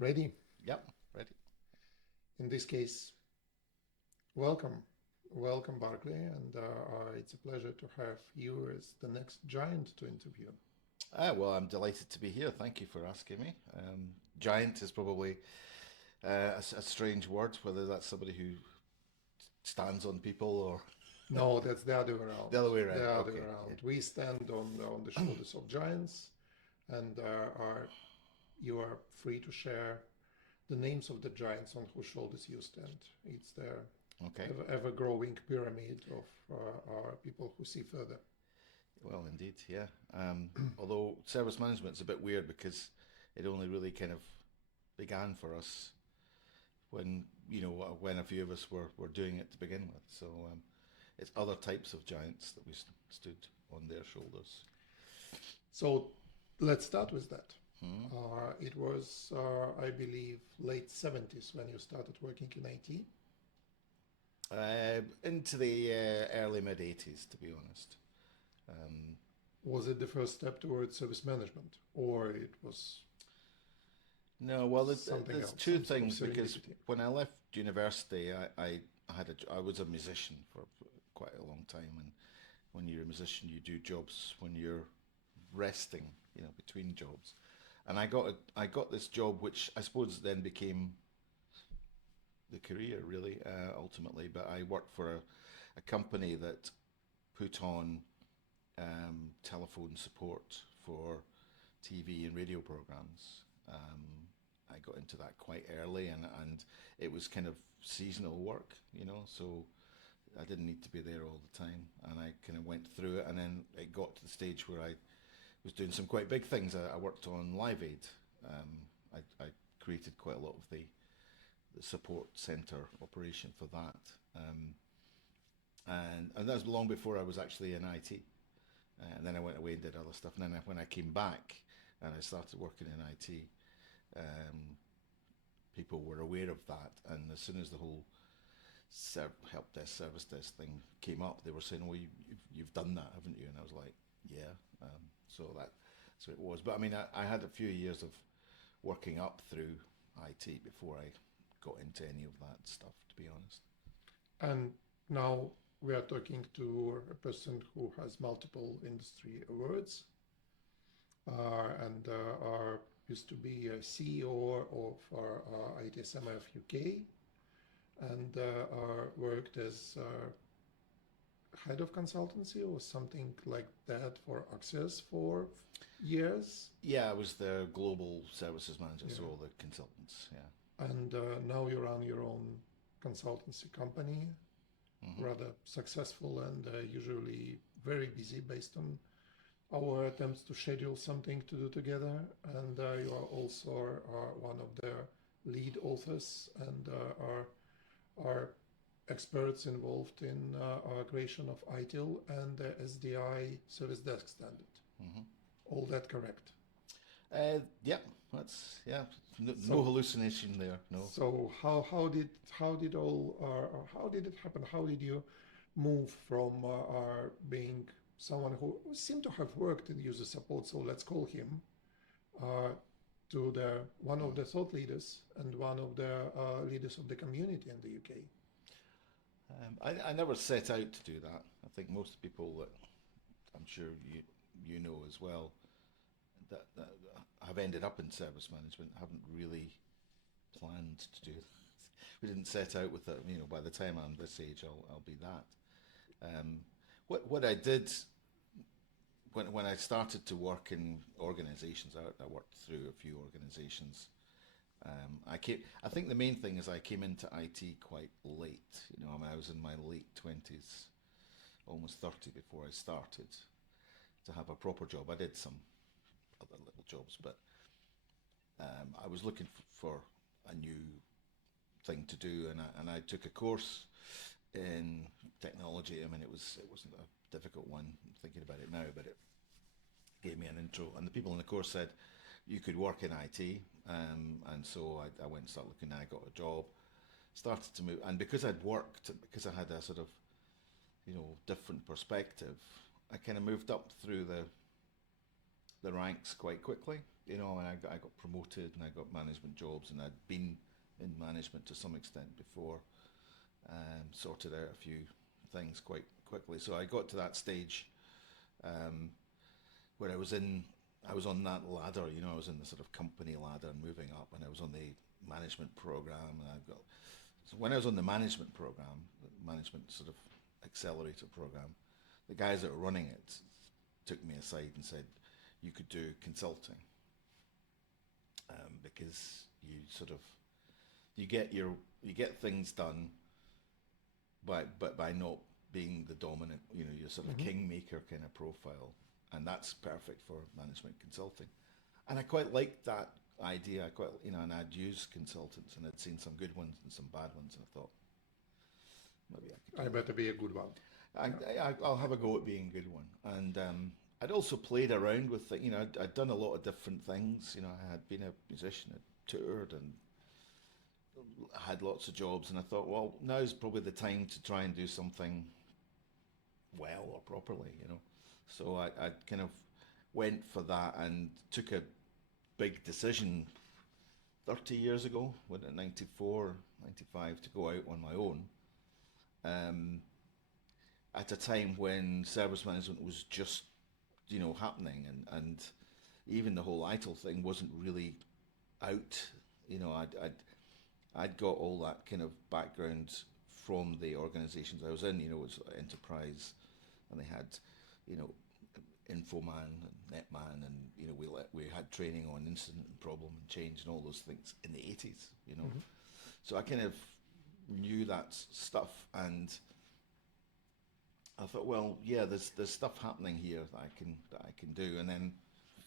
Ready? Yep, ready. In this case, welcome. Welcome, Barclay, and it's a pleasure to have you as the next giant to interview. Well, I'm delighted to be here. Thank you for asking me. Giant is probably a strange word, whether that's somebody who stands on people or No, that's the other way the around. other way The around. other way Okay, yeah. around. We stand on the shoulders of giants, and you are free to share the names of the giants on whose shoulders you stand. It's the Okay. ever growing pyramid of people who see further. Well, indeed, yeah. Although service management's a bit weird because it only really kind of began for us when when a few of us were doing it to begin with. So it's other types of giants that we stood on their shoulders. So let's start with that. Hmm. It was, I believe, late 70s when you started working in IT. Into the early mid 80s, to be honest. Um, Was it the first step towards service management, or it was no, well, something there's else, two some sort of things because serendipity? when I left university, I was a musician for quite a long time, and when you're a musician, you do jobs when you're resting, between jobs. And I got this job, which I suppose then became the career really, ultimately. But I worked for a company that put on telephone support for TV and radio programs. I got into that quite early, and it was kind of seasonal work, so I didn't need to be there all the time. And I kind of went through it, and then it got to the stage where I was doing some quite big things. I worked on Live Aid. I created quite a lot of the support center operation for that. And that was long before I was actually in IT. And then I went away and did other stuff. And then when I came back and I started working in IT, um, people were aware of that. And as soon as the whole help desk, service desk thing came up, they were saying, "Well, you've done that, haven't you?" And I was like, "Yeah." So that's what it was. But I mean, I had a few years of working up through IT before I got into any of that stuff, to be honest. And now we are talking to a person who has multiple industry awards and used to be a CEO of itSMF UK and worked as head of consultancy or something like that for Access for years. Yeah, I was the global services manager, Yeah. so all the consultants. Yeah. And now you run your own consultancy company, Hmm. rather successful and usually very busy based on our attempts to schedule something to do together. And you are also one of the lead authors and are experts involved in our creation of ITIL and the SDI service desk standard. Hmm. All that correct? Yeah, that's yeah. No So hallucination there. No. so how did it happen? How did you move from being someone who seemed to have worked in user support, so let's call him, uh, to the one of Mm. the thought leaders and one of the leaders of the community in the UK? I never set out to do that. I think most people that I'm sure you know as well that have ended up in service management haven't really planned to do that. We didn't set out with it. By the time I'm this age, I'll be that. Um, what I did when I started to work in organisations, I worked through a few organisations. I think the main thing is I came into IT quite late. I mean, I was in my late 20s, almost 30 before I started to have a proper job. I did some other little jobs, but I was looking for a new thing to do, and I took a course in technology. I mean, it wasn't a difficult one thinking about it now, but it gave me an intro. And the people in the course said you could work in IT, and so I went and started looking. And I got a job, started to move, and because I'd worked, because I had a sort of different perspective, I kind of moved up through the ranks quite quickly. you know, and I got promoted and I got management jobs, and I'd been in management to some extent before, sorted out a few things quite quickly. So I got to that stage where I was on that ladder, you know, I was in the sort of company ladder and moving up, and I was on the management program, and so when I was on the management program, the management sort of accelerator program, the guys that were running it took me aside and said, you could do consulting, because you get things done by not being the dominant, you know, your sort of kingmaker kind of profile, and that's perfect for management consulting. And I quite liked that idea. And I'd used consultants, and I'd seen some good ones and some bad ones, and I thought maybe I better be a good one. I'll have a go at being a good one. And I'd also played around with it. You know, I'd done a lot of different things. You know, I had been a musician, I'd toured, and had lots of jobs. And I thought, well, now's probably the time to try and do something well or properly, you know. So I kind of went for that and took a big decision 30 years ago, when at 94, 95, to go out on my own. At a time when service management was just, you know, happening, and even the whole ITIL thing wasn't really out. You know, I'd got all that kind of background from the organisations I was in. You know, it was enterprise, and they had, you know, Infoman and Netman, and you know, we had training on incident and problem and change and all those things in the 80s. You know, so I kind of knew that stuff, and I thought, well, yeah, there's stuff happening here that I can do. And then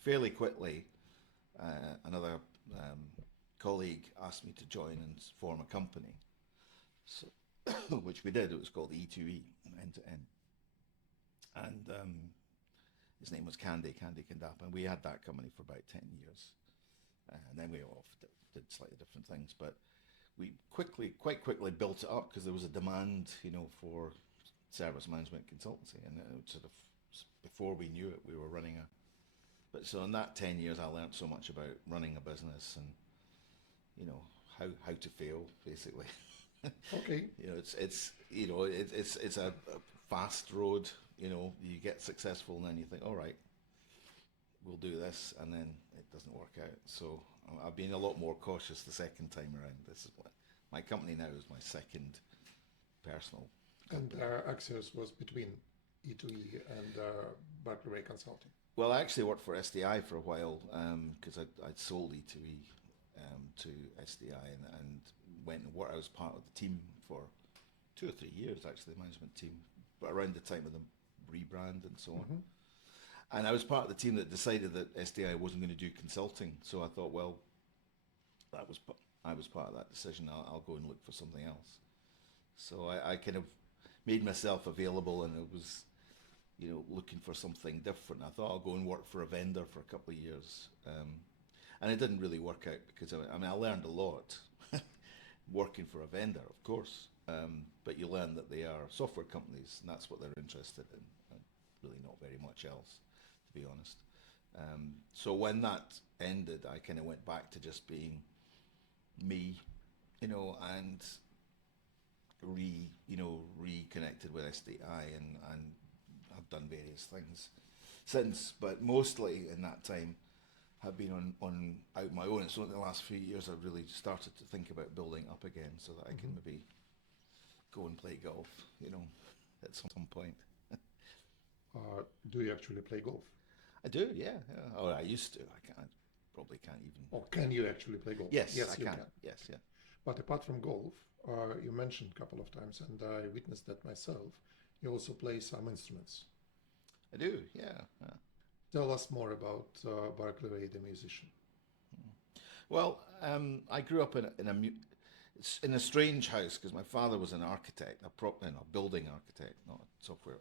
fairly quickly, another colleague asked me to join and form a company, so which we did. It was called E2E, end to end, and his name was Candy Kandap, and we had that company for about 10 years, and then we all did slightly different things, but we quite quickly built it up because there was a demand, you know, for service management consultancy, and it sort of, before we knew it, we were running but so in that 10 years I learned so much about running a business, and you know, how to fail, basically. Okay. You know, it's a fast road. You know, you get successful and then you think, all right, we'll do this, and then it doesn't work out. So I've been a lot more cautious the second time around. This is what my company now is, my second personal company. And Access was between E2E and Barclay Rae Consulting. Well, I actually worked for SDI for a while, because I'd sold E2E to SDI, and went and worked. I was part of the team for 2 or 3 years, actually, the management team, but around the time of the rebrand and so on. And I was part of the team that decided that SDI wasn't going to do consulting. So I thought, well, I was part of that decision. I'll go and look for something else. So I kind of made myself available, and it was, you know, looking for something different. I thought I'll go and work for a vendor for a couple of years. And it didn't really work out, because I learned a lot working for a vendor, of course. But you learn that they are software companies, and that's what they're interested in, and really not very much else, to be honest. So when that ended, I kind of went back to just being me, you know, and reconnected with SDI, and I've done various things since, but mostly in that time have been on out my own. It's only the last few years I've really started to think about building up again, so that I can maybe go and play golf, you know, at some point. Do you actually play golf? I do, yeah. Oh, I used to. Probably can't even. Or can you actually play golf? Yes, yes, I you can. Yes, yeah. But apart from golf, you mentioned a couple of times, and I witnessed that myself, you also play some instruments. I do, yeah. Tell us more about Barclay Rae, the musician. Well, I grew up in a strange house, because my father was an architect, a building architect, not a software.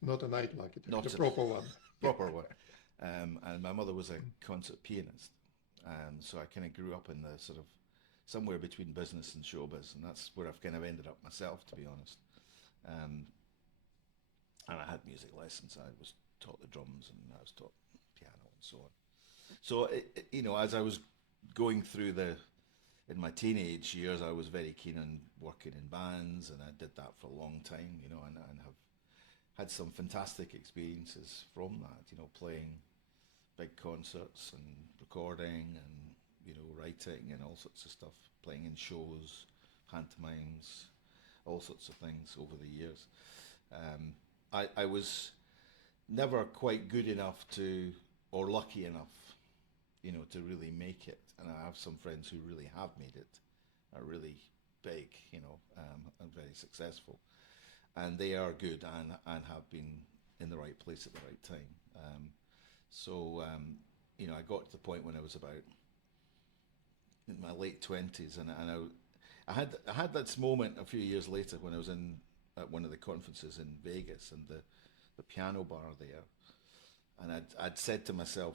Not an IT architect, Not a proper one. Proper one. And my mother was a concert pianist. So I kind of grew up in the sort of somewhere between business and showbiz, and that's where I've kind of ended up myself, to be honest. And I had music lessons. I was taught the drums, and I was taught piano and so on. So, you know, as I was going through in my teenage years, I was very keen on working in bands, and I did that for a long time, you know, and have had some fantastic experiences from that, you know, playing big concerts and recording and, you know, writing and all sorts of stuff, playing in shows, pantomimes, all sorts of things over the years. I was never quite good enough to, or lucky enough, you know, to really make it. And I have some friends who really have made it, are really big, you know, and very successful. And they are good and have been in the right place at the right time. You know, I got to the point when I was about in my late 20s, and I had this moment a few years later when I was in at one of the conferences in Vegas, and the piano bar there, and I'd said to myself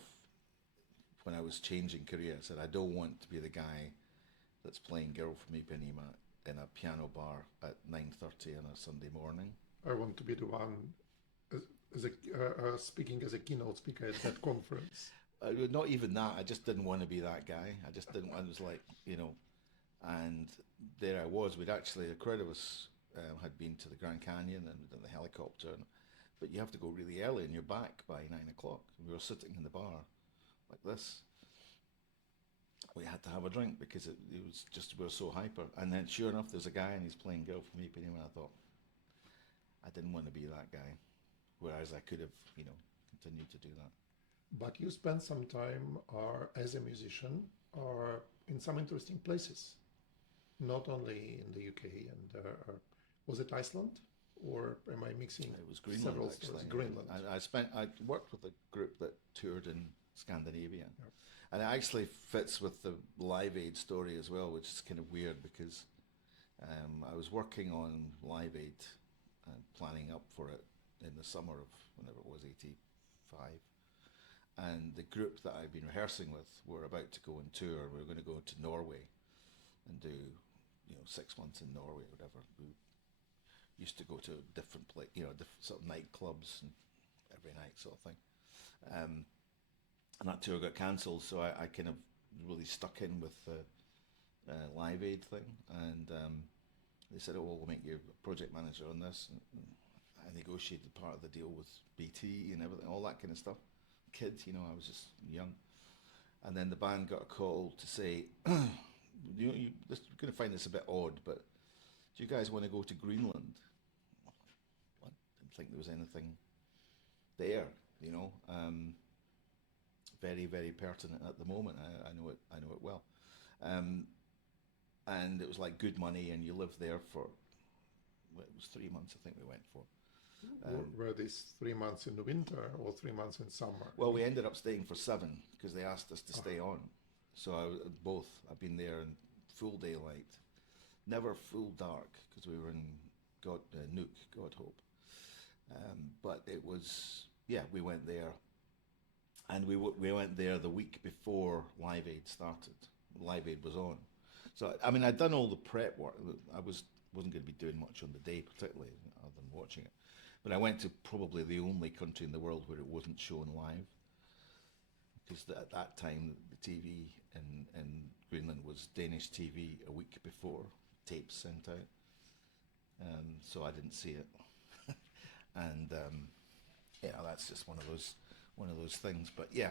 when I was changing career, I said, I don't want to be the guy that's playing Girl from Ipanema in a piano bar at 9:30 on a Sunday morning. I want to be the one speaking as a keynote speaker at that conference. Not even that. I just didn't want to be that guy. I just didn't. I was like, you know, and there I was. A crowd of us had been to the Grand Canyon and in the helicopter, but you have to go really early and you're back by 9 o'clock. We were sitting in the bar like this. We had to have a drink because it was just, we were so hyper. And then sure enough, there's a guy and he's playing Girl from Ipanema, and I thought, I didn't want to be that guy. Whereas I could have, you know, continued to do that. But you spent some time as a musician or in some interesting places, not only in the UK. And was it Iceland, or am I mixing? It was Greenland, several actually. stories? Greenland. I worked with a group that toured in Scandinavia. Yep. And it actually fits with the Live Aid story as well, which is kind of weird because I was working on Live Aid and planning up for it in the summer of whenever it was, 85. And the group that I've been rehearsing with were about to go on tour. We were going to go to Norway and do, you know, 6 months in Norway or whatever. We used to go to different different sort of nightclubs and every night sort of thing. And that tour got cancelled, so I kind of really stuck in with the Live Aid thing. And they said, oh, well, we'll make you a project manager on this. And I negotiated part of the deal with BT and everything, all that kind of stuff. Kid, you know, I was just young. And then the band got a call to say, you're going to find this a bit odd, but do you guys want to go to Greenland? I didn't think there was anything there, you know. Very, very pertinent at the moment. I know it well. And it was like good money, and you live there for, well, it was 3 months, I think we went for. Were these 3 months in the winter or 3 months in summer? Well, we ended up staying for 7 because they asked us to stay on. So both. I've been there in full daylight, never full dark because we were in Nuuk, God Hope. But it was, yeah, we went there. And we went there the week before Live Aid started. Live Aid was on. So, I mean, I'd done all the prep work. I wasn't going to be doing much on the day, particularly, other than watching it. But I went to probably the only country in the world where it wasn't shown live. Because at that time, the TV in Greenland was Danish TV a week before, tapes sent out. So I didn't see it. And, yeah, that's just one of those things. But yeah,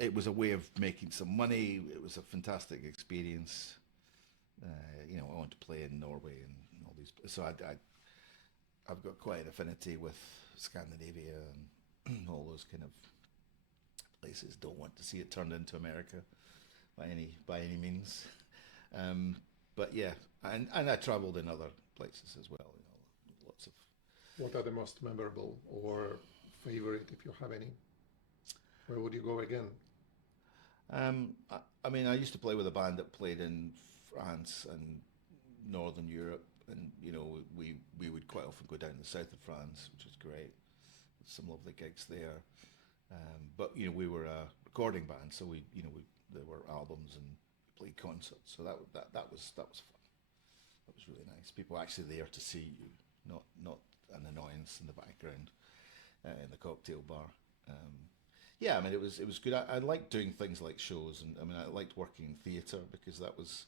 it was a way of making some money. It was a fantastic experience. You know, I want to play in Norway and all these. So I've got quite an affinity with Scandinavia and all those kind of places. Don't want to see it turned into America by any means. But yeah, and I travelled in other places as well. You know, lots of. What are the most memorable or favorite, if you have any? Where would you go again? I mean, I used to play with a band that played in France and Northern Europe, and you know, we would quite often go down to the south of France, which was great. Some lovely gigs there. But you know, we were a recording band, so there were albums and we played concerts. So that was fun. That was really nice. People actually there to see you, not an annoyance in the background in the cocktail bar. Yeah, I mean, it was good. I liked doing things like shows, and I mean, I liked working in theatre because that was,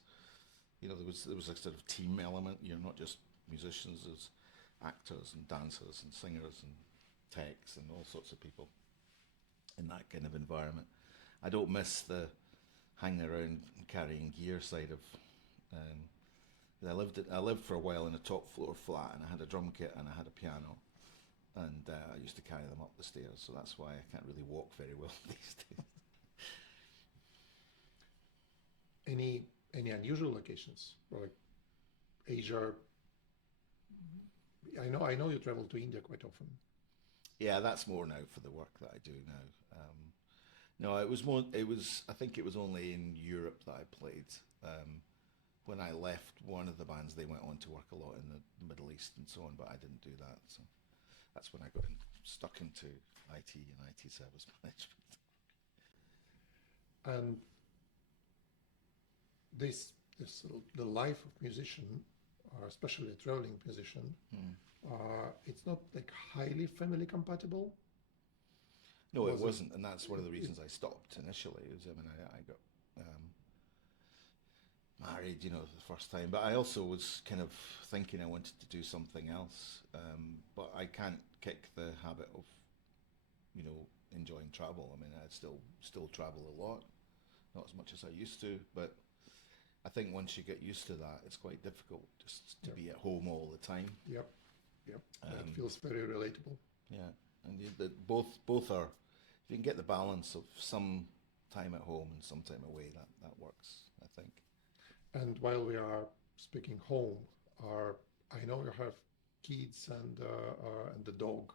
you know, there was a sort of team element. You're not just musicians, there's actors and dancers and singers and techs and all sorts of people in that kind of environment. I don't miss the hanging around and carrying gear side of. Um, I lived for a while in a top floor flat, and I had a drum kit and I had a piano, and I used to carry them up the stairs. So that's why I can't really walk very well these days. Any unusual locations, like Asia? I know you travel to India quite often. Yeah, that's more now for the work that I do now. No, it was more. It was. I think it was only in Europe that I played. When I left one of the bands, they went on to work a lot in the Middle East and so on, but I didn't do that. So that's when I got stuck into IT and IT service management. And this the life of musician, or especially a traveling musician, it's not like highly family compatible. No, it Was wasn't, and that's one of the reasons I stopped initially. Was, I mean, I got married, you know, the first time, but I also was kind of thinking I wanted to do something else. But I can't kick the habit of, you know, enjoying travel. I mean, I still travel a lot, not as much as I used to, but I think once you get used to that, it's quite difficult just to Yep. be at home all the time. Yep, yep. That Um, feels very relatable. yeah, and both are. If you can get the balance of some time at home and some time away, that works, I think. And while we are speaking home, I know you have kids and the dog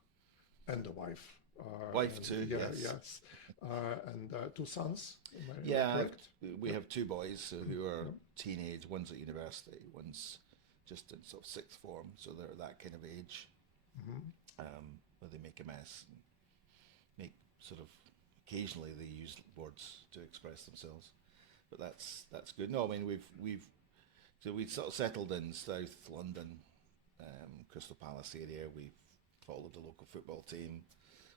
and the wife. Wife And too, yeah, yes. yes, and two sons. Am I Yeah, correct? we have two boys who are Yep. teenage. One's at university, one's just in sort of sixth form, so they're that kind of age Mhm. where they make a mess and make sort of occasionally they use words to express themselves, but that's good. No, I mean we sort of settled in South London, Crystal Palace area. We've followed the local football team.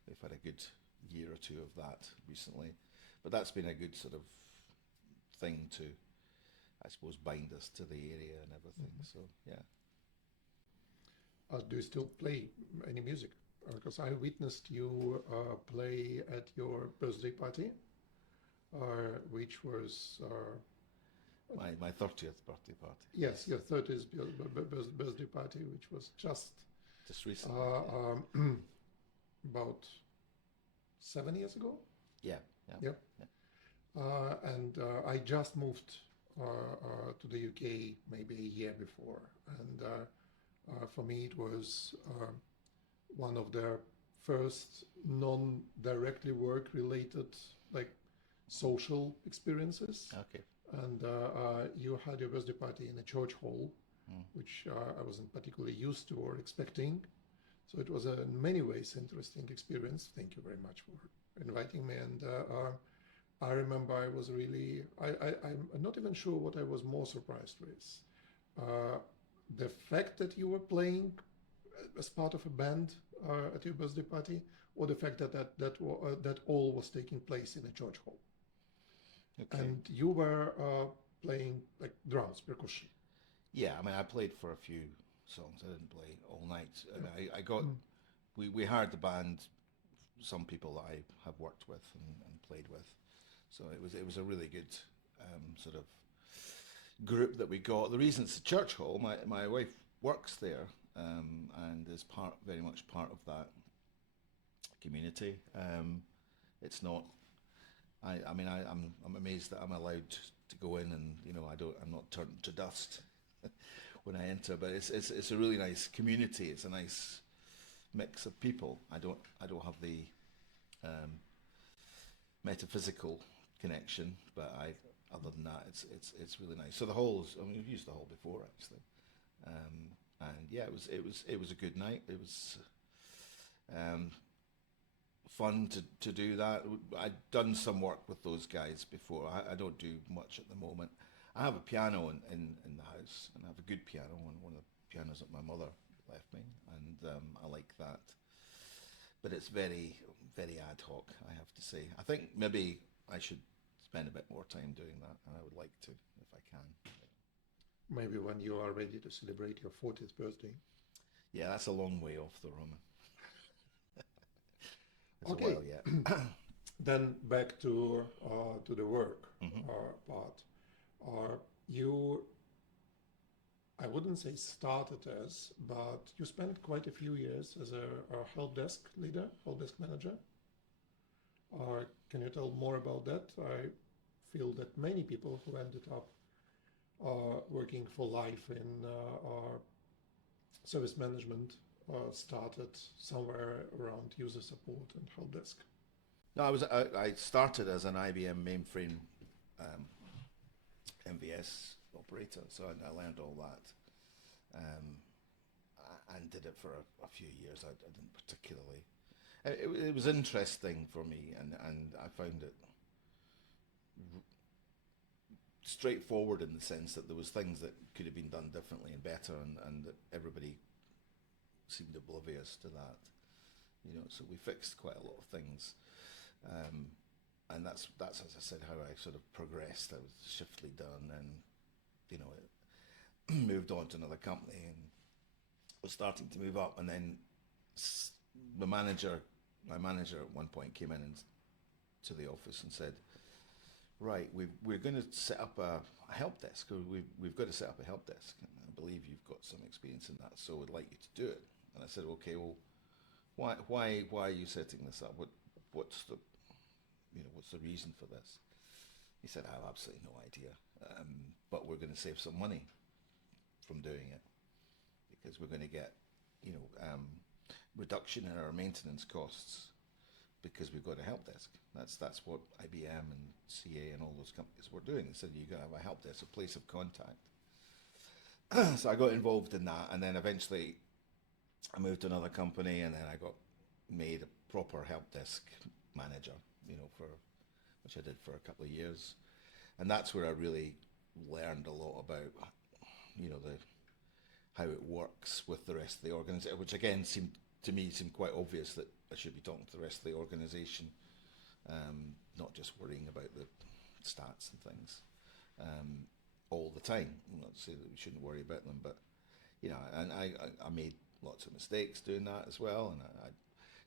We've had a good year or two of that recently, but that's been a good sort of thing to, I suppose, bind us to the area and everything. So yeah. Do you still play any music? Because I witnessed you play at your birthday party, which was My 30th birthday party. yes, your 30th birthday party, which was Just recently. about 7 years ago. Yeah, yeah. Yep. And I just moved to the UK maybe a year before, and for me it was one of the first non-directly work-related like social experiences. Okay. And you had your birthday party in a church hall, which I wasn't particularly used to or expecting. So it was in many ways interesting experience. Thank you very much for inviting me. And I remember I was really, I'm not even sure what I was more surprised with. The fact that you were playing as part of a band at your birthday party, or the fact that all was taking place in a church hall. Okay. And you were playing like drums, percussion. Yeah, I mean, I played for a few songs. I didn't play all night. I mean, I got, we hired the band, some people that I have worked with and played with. So it was a really good sort of group that we got. The reason it's a church hall, my wife works there and is very much part of that community. It's not. I mean, I'm amazed that I'm allowed to go in and I'm not turned to dust when I enter. But it's a really nice community. It's a nice mix of people. I don't have the metaphysical connection, but other than that, it's really nice. So the halls. I mean, we've used the hall before actually, and yeah, it was a good night. It was. Fun to do that. I'd done some work with those guys before. I don't do much at the moment. I have a piano in the house, and I have a good piano, one of the pianos that my mother left me, and I like that but it's very, very ad hoc, I have to say. I think maybe I should spend a bit more time doing that, and I would like to if I can. Maybe when you are ready to celebrate your 40th birthday. Yeah, that's a long way off, though, Roman. It's Okay. a while yet. Then back to the work Mhm. part. You, I wouldn't say started as, but you spent quite a few years as a help desk leader, help desk manager. Can you tell more about that? I feel that many people who ended up working for life in service management started somewhere around user support and help desk. No, I started as an IBM mainframe um, MVS operator, so I learned all that, and did it for a few years. I didn't particularly. It was interesting for me, and I found it straightforward in the sense that there was things that could have been done differently and better, and that everybody seemed oblivious to that. So we fixed quite a lot of things. And that's as I said how I sort of progressed. I was shiftly done, and moved on to another company and was starting to move up. And then my manager at one point came in to the office and said, "Right, we're going to set up a help desk. We've got to set up a help desk. And I believe you've got some experience in that, so we'd like you to do it." And I said, "Okay, well, why are you setting this up? What's the reason for this?" He said, "I have absolutely no idea, but we're going to save some money from doing it because we're going to get, reduction in our maintenance costs because we've got a help desk. That's what IBM and CA and all those companies were doing. They said you've got to have a help desk, a place of contact." So I got involved in that, and then eventually I moved to another company, and then I got made a proper help desk manager, which I did for a couple of years. And that's where I really learned a lot about, how it works with the rest of the organization, which again seemed quite obvious that I should be talking to the rest of the organization, not just worrying about the stats and things all the time. I'm not saying that we shouldn't worry about them, but and I made lots of mistakes doing that as well, and I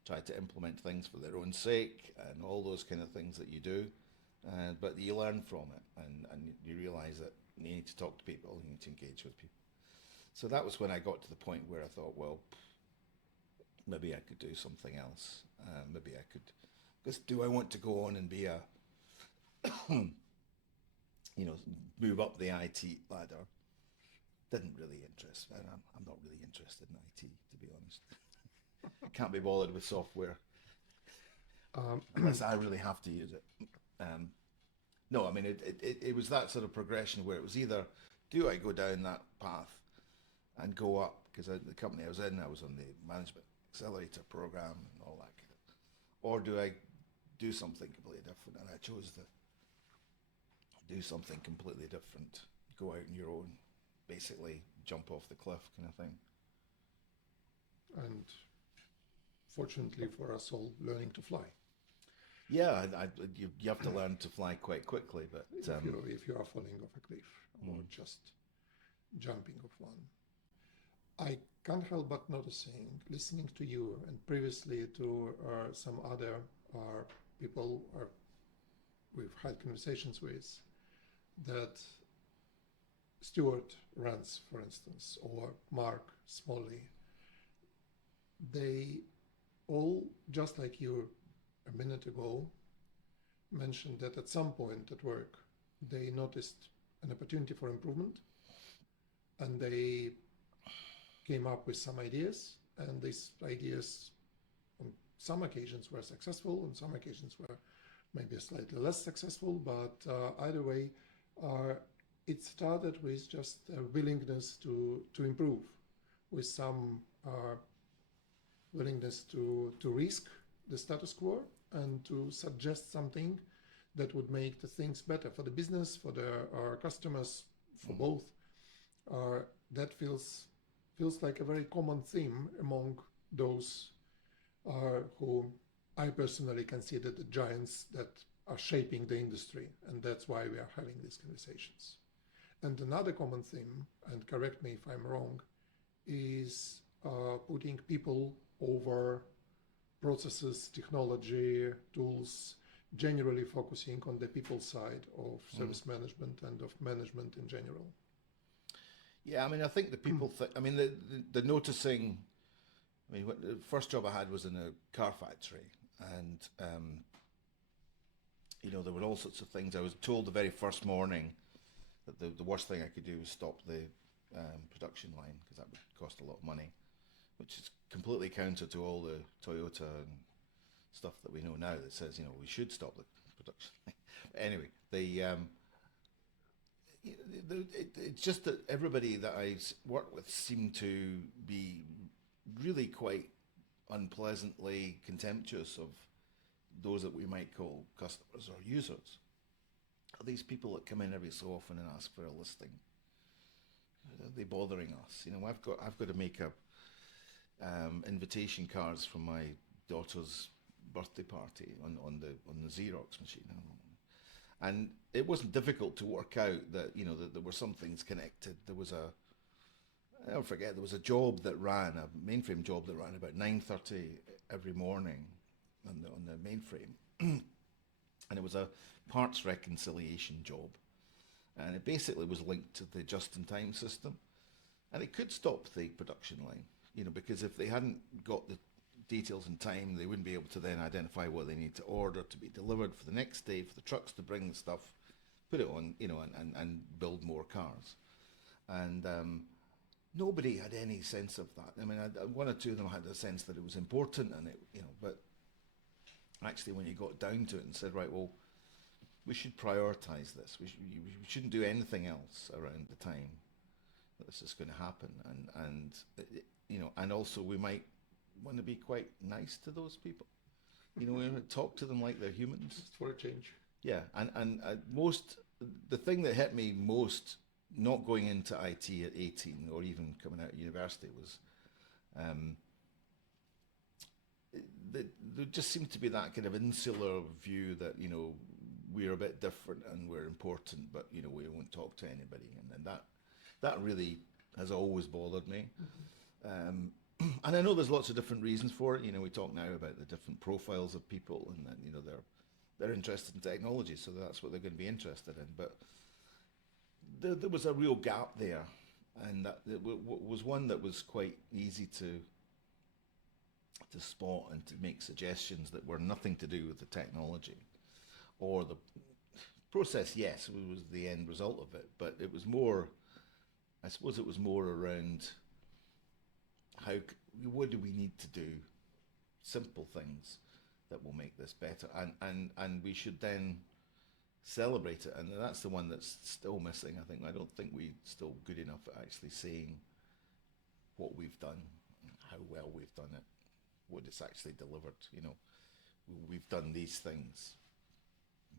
tried to implement things for their own sake and all those kind of things that you do, but you learn from it, and you realize that you need to talk to people, you need to engage with people. So that was when I got to the point where I thought, well, maybe I could do something else. Maybe I could, because do I want to go on and be a, move up the IT ladder? Didn't really interest me. I'm not really interested in IT, to be honest. I can't be bothered with software unless I really have to use it. No, I mean, it was that sort of progression where it was either, do I go down that path and go up, because the company I was in, I was on the management accelerator program and all that kind of, or do I do something completely different? And I chose to do something completely different, go out on your own, basically jump off the cliff kind of thing. And fortunately for us all, learning to fly. Yeah, you have to learn to fly quite quickly, but if you are falling off a cliff or just jumping off one. I can't help but noticing, listening to you and previously to some other people we've had conversations with, that Stuart Rance, for instance, or Mark Smalley, they all, just like you a minute ago, mentioned that at some point at work they noticed an opportunity for improvement, and they came up with some ideas, and these ideas on some occasions were successful, on some occasions were maybe slightly less successful, but either way, it started with just a willingness to improve, with some willingness to risk the status quo and to suggest something that would make the things better for the business, for our customers, for both. That feels like a very common theme among those who I personally consider the giants that are shaping the industry, and that's why we are having these conversations. And another common theme, and correct me if I'm wrong, is putting people over processes, technology, tools, generally focusing on the people side of service management and of management in general. Yeah, I mean, I think the people I mean, the noticing. I mean, the first job I had was in a car factory, and you know, there were all sorts of things. I was told the very first morning that the worst thing I could do was stop the production line, because that would cost a lot of money, which is completely counter to all the Toyota and stuff that we know now that says, you know, we should stop the production line. Anyway, it's just that everybody that I work with seemed to be really quite unpleasantly contemptuous of those that we might call customers or users. Are these people that come in every so often and ask for a listing? Are they bothering us? You know, I've got to make up invitation cards from my daughter's birthday party on the Xerox machine, and it wasn't difficult to work out that, you know, that there were some things connected. There was I'll never forget, there was a job that ran, a mainframe job that ran about 9:30 every morning on the mainframe, and it was a parts reconciliation job, and it basically was linked to the just-in-time system, and it could stop the production line, you know, because if they hadn't got the details in time, they wouldn't be able to then identify what they need to order to be delivered for the next day, for the trucks to bring the stuff, put it on, you know, and build more cars. And nobody had any sense of that. I mean, one or two of them had a sense that it was important, and it, you know, but actually when you got down to it and said, right, well, we should prioritize this. We shouldn't do anything else around the time that this is going to happen. And you know, and also we might want to be quite nice to those people. You know, we want to talk to them like they're humans. Just for a change. Yeah, and the thing that hit me most, not going into IT at 18 or even coming out of university, was there just seemed to be that kind of insular view that, you know, we're a bit different and we're important, but, you know, we won't talk to anybody, and that really has always bothered me. And I know there's lots of different reasons for it. You know, we talk now about the different profiles of people, and that, you know, they're interested in technology, so that's what they're going to be interested in. But there was a real gap there, and that was one that was quite easy to spot and to make suggestions that were nothing to do with the technology or the process. Yes, it was the end result of it, but it was more, I suppose it was more around what do we need to do, simple things that will make this better, and we should then celebrate it. And that's the one that's still missing, I think. I don't think we're still good enough at actually saying what we've done, how well we've done it, what it's actually delivered. You know, we've done these things,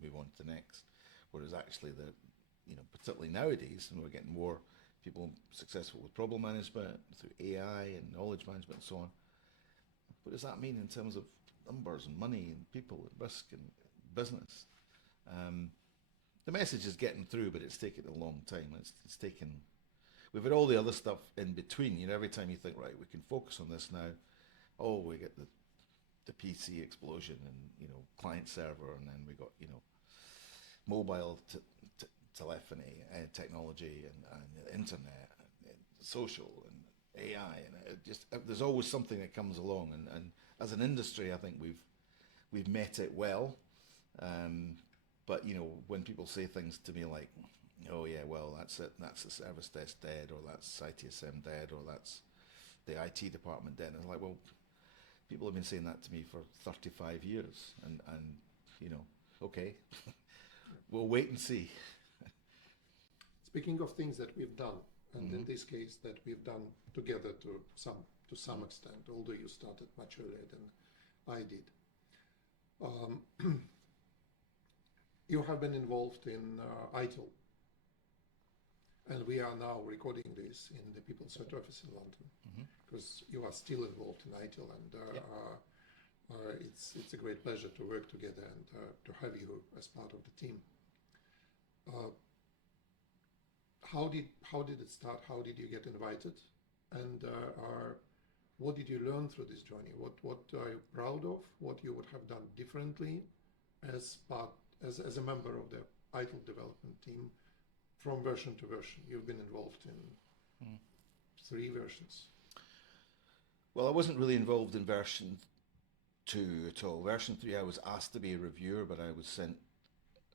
move on to the next. Whereas actually you know, particularly nowadays, and we're getting more people successful with problem management through AI and knowledge management and so on. What does that mean in terms of numbers and money and people and risk and business? The message is getting through, but it's taken a long time. It's taken. We've had all the other stuff in between. You know, every time you think, right, we can focus on this now. Oh, we get the PC explosion and, you know, client server, and then we got, you know, mobile telephony and technology and internet and social and AI, and it just, there's always something that comes along, and as an industry I think we've met it well, but you know, when people say things to me like, oh yeah, well that's it, that's the service desk dead, or that's itSMF dead, or that's the IT department dead, and I'm like, well, people have been saying that to me for 35 years, and you know, okay, we'll wait and see. Speaking of things that we've done, and in this case that we've done together to some extent, although you started much earlier than I did. You have been involved in ITIL, and we are now recording this in the People's Search Office in London, because you are still involved in ITIL, and It's a great pleasure to work together and to have you as part of the team. Uh, how did it start? How did you get invited? And what did you learn through this journey? What are you proud of? What you would have done differently as a member of the ITIL development team from version to version? You've been involved in 3 versions. Well, I wasn't really involved in version 2 at all. Version 3, I was asked to be a reviewer, but I was sent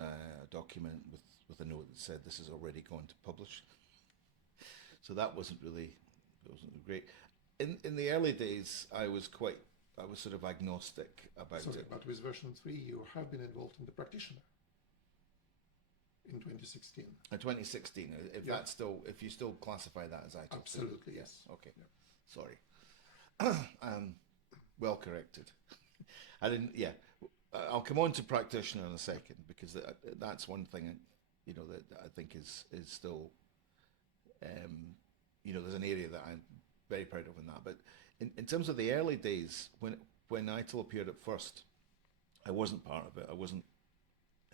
a document with a note that said this is already going to publish. So that wasn't great. In the early days, I was sort of agnostic about Sorry, it. but with version 3, you have been involved in the practitioner in 2016. 2016, if you still classify that as ITIL. Absolutely, yes. Okay, Yeah. sorry. Well corrected. I didn't. Yeah, I'll come on to practitioner in a second, because that's one thing that I think is still there's an area that I'm very proud of in that. But in terms of the early days, when ITIL appeared at first, I wasn't part of it. I wasn't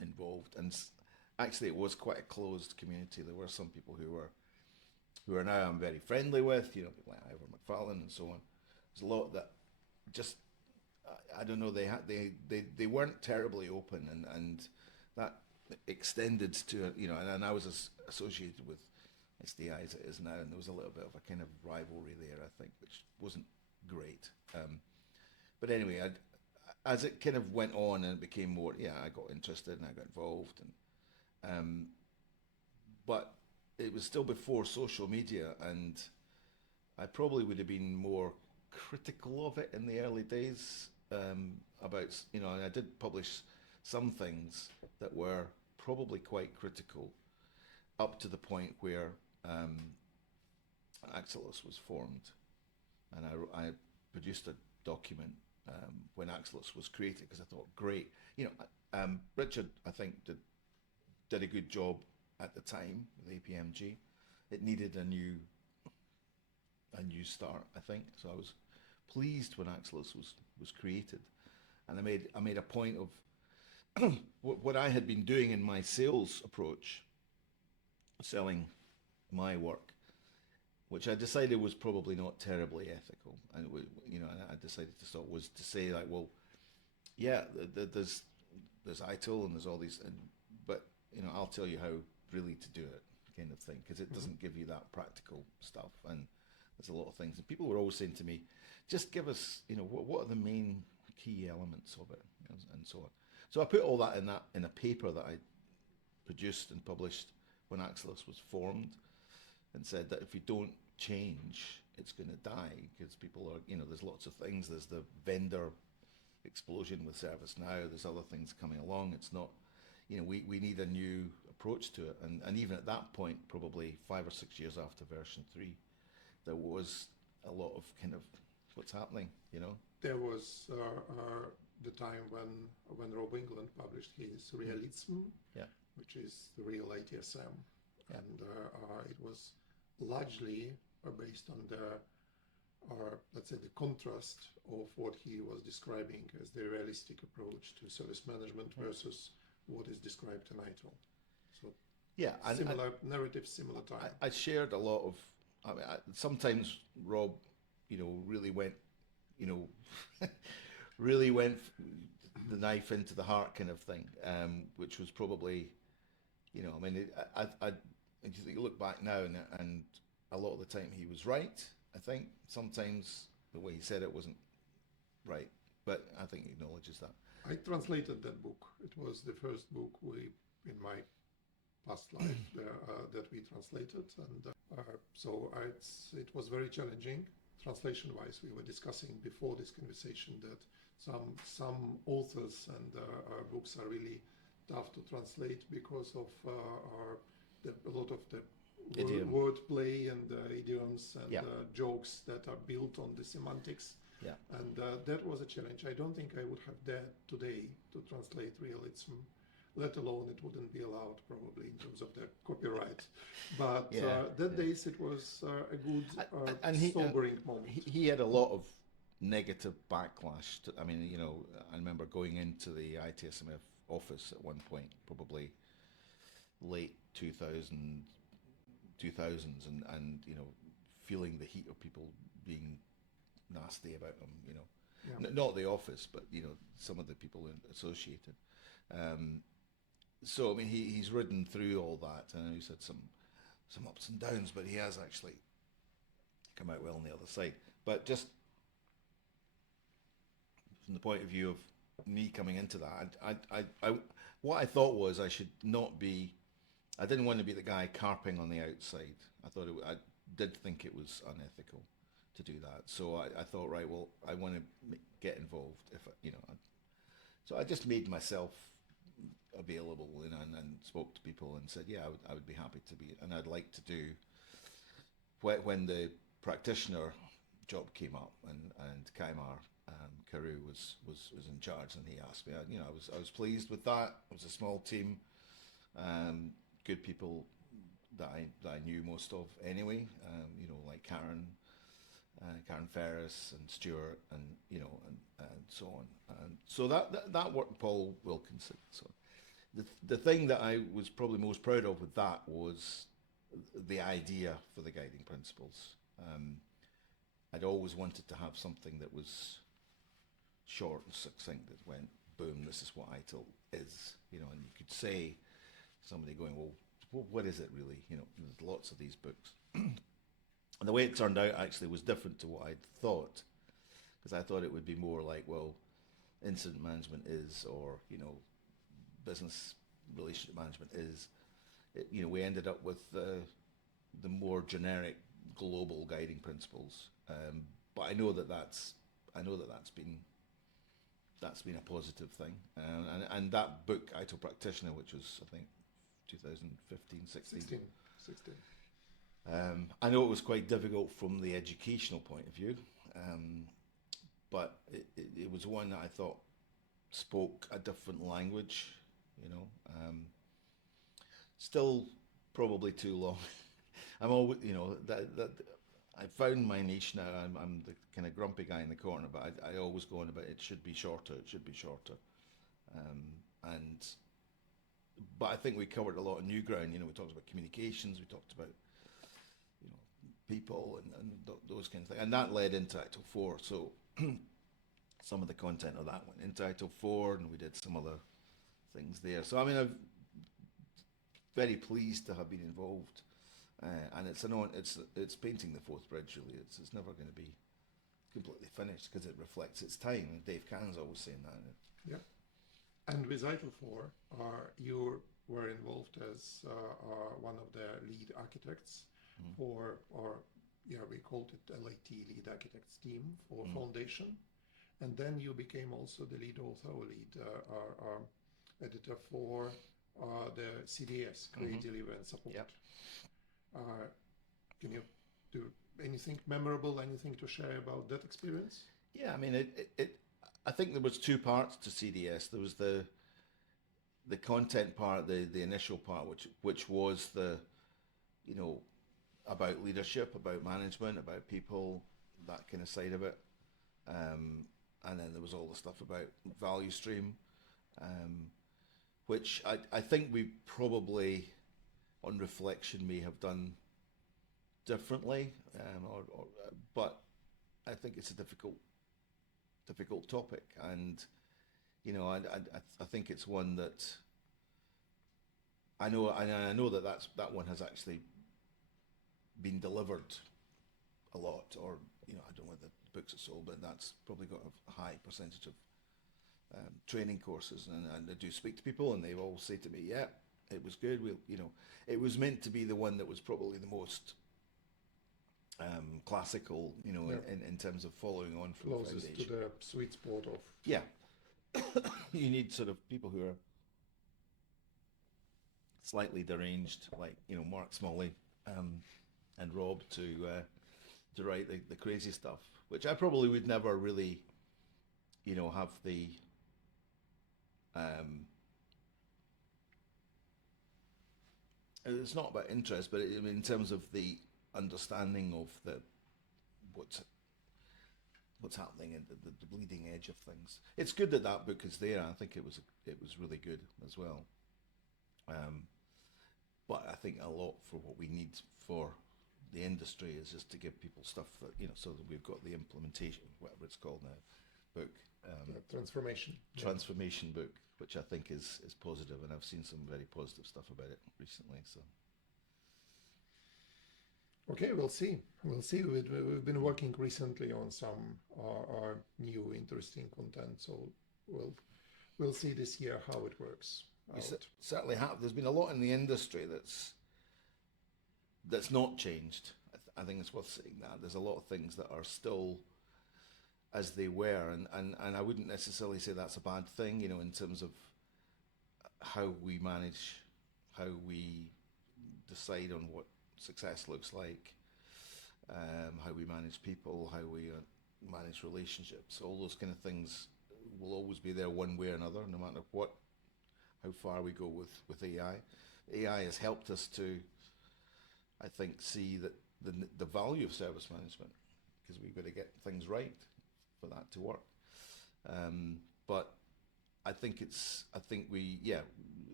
involved, and actually it was quite a closed community. There were some people who are now I'm very friendly with, people like Ivor McFarlane and so on. There's a lot that just I don't know, they weren't terribly open, and that extended to and I was associated with SDI as it is now, and there was a little bit of a kind of rivalry there, I think, which wasn't great. But anyway, as it kind of went on and it became more, I got interested and I got involved, and but it was still before social media, and I probably would have been more critical of it in the early days. About and I did publish some things that were probably quite critical, up to the point where Axelos was formed, and I produced a document when Axelos was created, because I thought, great, Richard, I think, did a good job at the time with APMG. It needed a new start, I think. So I was pleased when Axelos was created, and I made a point of what I had been doing in my sales approach, selling my work, which I decided was probably not terribly ethical, and I decided to stop, was to say, like, well, there's ITIL and there's all these, but I'll tell you how really to do it, kind of thing, because it doesn't give you that practical stuff, and there's a lot of things. And people were always saying to me, just give us, what are the main key elements of it, and so on. So I put all that in a paper that I produced and published when Axelos was formed, and said that if you don't change, it's going to die, because people are, there's lots of things. There's the vendor explosion with ServiceNow. There's other things coming along. It's not, we need a new approach to it. And even at that point, probably 5 or 6 years after version 3, there was a lot of kind of what's happening, There was the time when Rob England published his real itSMF, which is the real itSM, and it was largely based on let's say, the contrast of what he was describing as the realistic approach to service management versus what is described in ITIL. So similar narrative, similar time. I shared a lot of. Sometimes Rob, really went, really went the knife into the heart, kind of thing, which was probably, you look back now, and a lot of the time he was right. I think sometimes the way he said it wasn't right, but I think he acknowledges that. I translated that book. It was the first book in my past life that we translated, and so it was very challenging translation-wise. We were discussing before this conversation that some authors and books are really tough to translate because of a lot of the wordplay and idioms and jokes that are built on the semantics. Yeah. And that was a challenge. I don't think I would have dared today to translate real itSM, let alone it wouldn't be allowed probably in terms of the copyright. But days it was a good sobering moment. He had a lot of negative backlash. I mean, I remember going into the itSMF office at one point, probably late 2000s, and feeling the heat of people being nasty about them. Yeah. Not the office, but some of the people associated. So I mean, he's ridden through all that, and he's had some ups and downs, but he has actually come out well on the other side. But just from the point of view of me coming into that, what I thought was I should not be. I didn't want to be the guy carping on the outside. I did think it was unethical to do that. So I thought, right, well, I want to get involved. So I just made myself available, and spoke to people and said, yeah, I would be happy to be, and I'd like to do. When the practitioner job came up, and Kaimar Karu was in charge, and he asked me, I was pleased with that. It was a small team, good people that I knew most of anyway, like Karen Ferris and Stuart, and and so on. And so that worked. Paul Wilkinson. So the thing that I was probably most proud of with that was the idea for the guiding principles. I'd always wanted to have something that was short and succinct, that went, boom, this is what ITIL is, and you could say, somebody going, well, what is it really? There's lots of these books. And the way it turned out actually was different to what I'd thought, because I thought it would be more like, well, incident management is, or, business relationship management is. We ended up with the more generic global guiding principles. But I know that that's been a positive thing. And that book, ITIL Practitioner, which was, I think, 2015, 16. 16. I know it was quite difficult from the educational point of view, but it was one that I thought spoke a different language, still probably too long. I'm always, that I found my niche now. I'm the kind of grumpy guy in the corner, but I always go on about it should be shorter. It should be shorter, but I think we covered a lot of new ground. We talked about communications. We talked about people and those kinds of things, and that led into ITIL 4. So some of the content of that went into ITIL 4, and we did some other things there. So I mean, I'm very pleased to have been involved, and it's painting the fourth bridge. Really, it's never going to be completely finished because it reflects its time. And Dave Cann's always saying that. Yeah. And with ITIL 4, you were involved as one of the lead architects for, we called it LIT, Lead Architects Team for Foundation. And then you became also the lead author, lead editor for the CDS, Create, Deliver, and Support. Yep. Can you do anything memorable, anything to share about that experience? Yeah, I mean, I think there was two parts to CDS. There was the content part, the initial part, which was the, about leadership, about management, about people, that kind of side of it. And then there was all the stuff about value stream, which I think we probably, on reflection, may have done differently, but I think it's a difficult topic, and I think it's one that I know that one has actually been delivered a lot, or I don't know whether the books are sold, but that's probably got a high percentage of training courses, and I do speak to people, and they all say to me, yeah, it was good. It was meant to be the one that was probably the most classical, in terms of following on from closest foundation. To the sweet spot of you need sort of people who are slightly deranged, like Mark Smalley and Rob, to write the crazy stuff, which I probably would never really have the it's not about interest, but in terms of the understanding of what's happening at the bleeding edge of things. It's good that that book is there. I think it was really good as well. But I think a lot for what we need for the industry is just to give people stuff that, so that we've got the implementation, whatever it's called now, book. Transformation book, which I think is positive, and I've seen some very positive stuff about it recently. So. Okay, we'll see. We've been working recently on some new interesting content, so we'll see this year how it works. We certainly have. There's been a lot in the industry that's not changed. I think it's worth saying that. There's a lot of things that are still as they were, and I wouldn't necessarily say that's a bad thing, in terms of how we manage, how we decide on what success looks like, how we manage people, how we manage relationships. All those kind of things will always be there one way or another, no matter how far we go with AI. AI has helped us to, I think, see that the value of service management, because we've got to get things right for that to work. But I think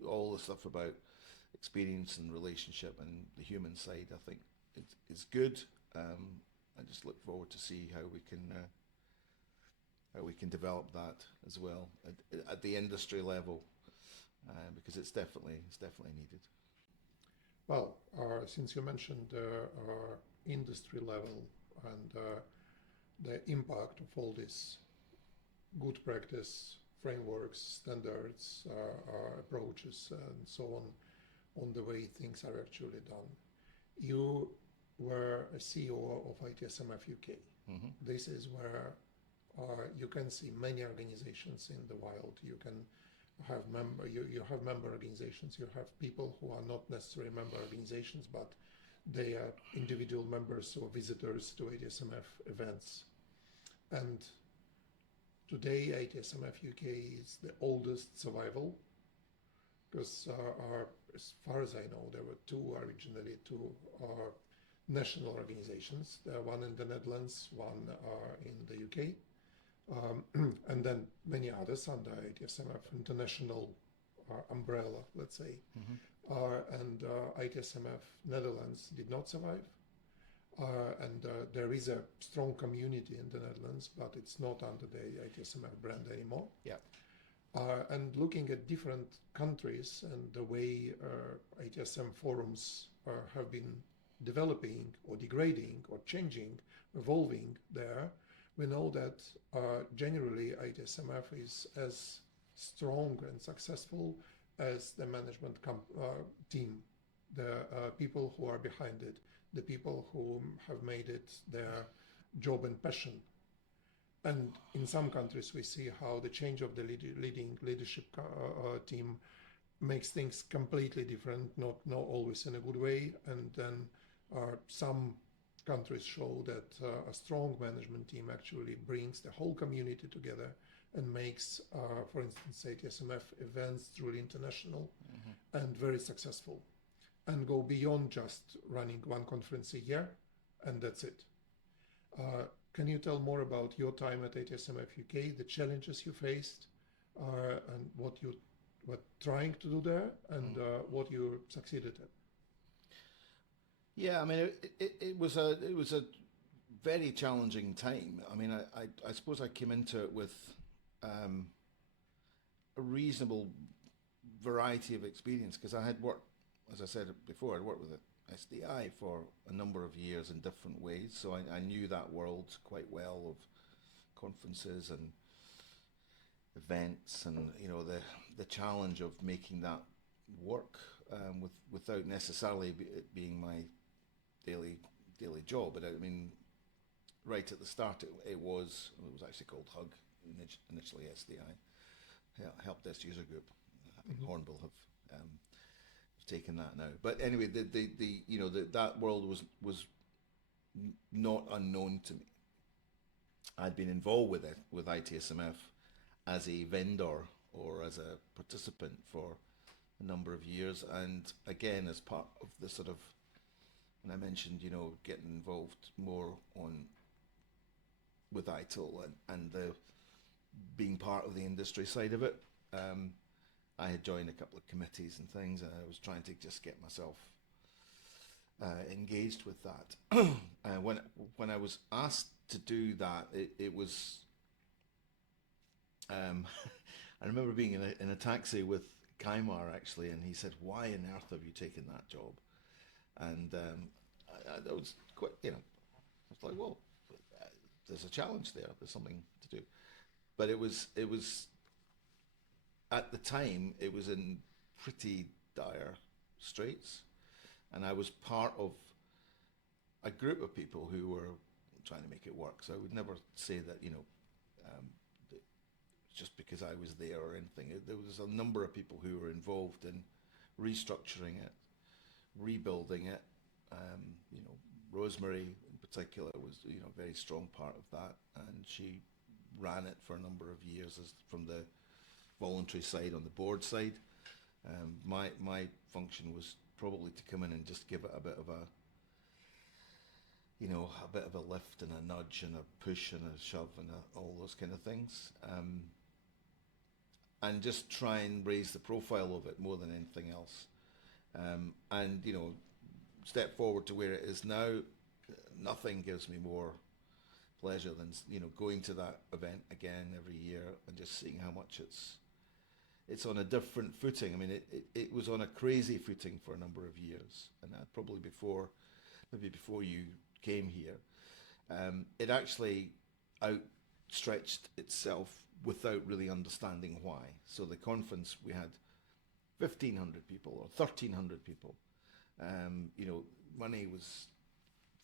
all the stuff about experience and relationship and the human side, I think it's good. I just look forward to see how we can develop that as well at the industry level, because it's definitely needed. Well, since you mentioned industry level and the impact of all this good practice, frameworks, standards, approaches, and so on the way things are actually done. You were a CEO of itSMF UK. Mm-hmm. This is where you can see many organizations in the wild. You can have you have member organizations. You have people who are not necessarily member organizations, but they are individual members or visitors to itSMF events. And today, itSMF UK is the oldest survival, because as far as I know, there were originally two national organizations. One in the Netherlands, one in the UK, and then many others under itSMF international umbrella, let's say. Mm-hmm. And itSMF Netherlands did not survive. And there is a strong community in the Netherlands, but it's not under the itSMF brand anymore. Yeah. And looking at different countries and the way itSM forums have been developing or degrading or changing, evolving there, we know that generally itSMF is as strong and successful as the management team, the people who are behind it, the people who have made it their job and passion. And in some countries we see how the change of the leading leadership team makes things completely different, not always in a good way. And then some countries show that a strong management team actually brings the whole community together and makes, for instance, itSMF events truly international. Mm-hmm. and very successful, and go beyond just running one conference a year, and that's it. Can you tell more about your time at itSMF UK, the challenges you faced, and what you were trying to do there, and what you succeeded at? Yeah, I mean, it was a very challenging time. I mean, I suppose I came into it with a reasonable variety of experience, because I had worked, as I said before, I'd worked with SDI for a number of years in different ways, so I knew that world quite well, of conferences and events, and the challenge of making that work without necessarily it being my daily job. But I mean, right at the start, it was actually called HUG, initially SDI, Help Desk User Group. I think Hornbill have taken that now. But anyway, that world was not unknown to me. I'd been involved with it, with itSMF, as a vendor or as a participant for a number of years, and again as part of the sort of, when I mentioned getting involved more on with ITIL and the being part of the industry side of it. I had joined a couple of committees and things, and I was trying to just get myself engaged with that. When I was asked to do that, it was. I remember being in a taxi with Kaimar actually, and he said, "Why on earth have you taken that job?" And I was quite, I was like, "Well, there's a challenge there. There's something to do." But it was at the time it was in pretty dire straits, and I was part of a group of people who were trying to make it work. So I would never say that just because I was there or anything. There was a number of people who were involved in restructuring it, rebuilding it. Rosemary in particular was a very strong part of that, and she ran it for a number of years from the voluntary side on the board side. My function was probably to come in and just give it a bit of a lift and a nudge and a push and a shove and all those kind of things. And just try and raise the profile of it more than anything else. And step forward to where it is now, nothing gives me more pleasure than going to that event again every year and just seeing how much it's on a different footing. I mean, it was on a crazy footing for a number of years, and probably before you came here. It actually outstretched itself without really understanding why. So the conference, we had 1,500 people or 1,300 people. Money was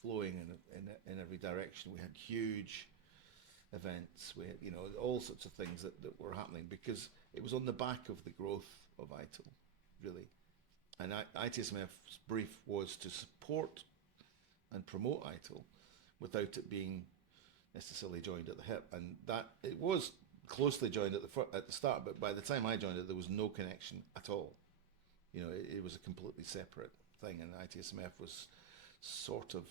flowing in every direction. We had huge events. We had, all sorts of things that were happening because it was on the back of the growth of ITIL, really. And itSMF's brief was to support and promote ITIL without it being necessarily joined at the hip. And that it was closely joined at the start, but by the time I joined it, there was no connection at all. It was a completely separate thing, and itSMF was sort of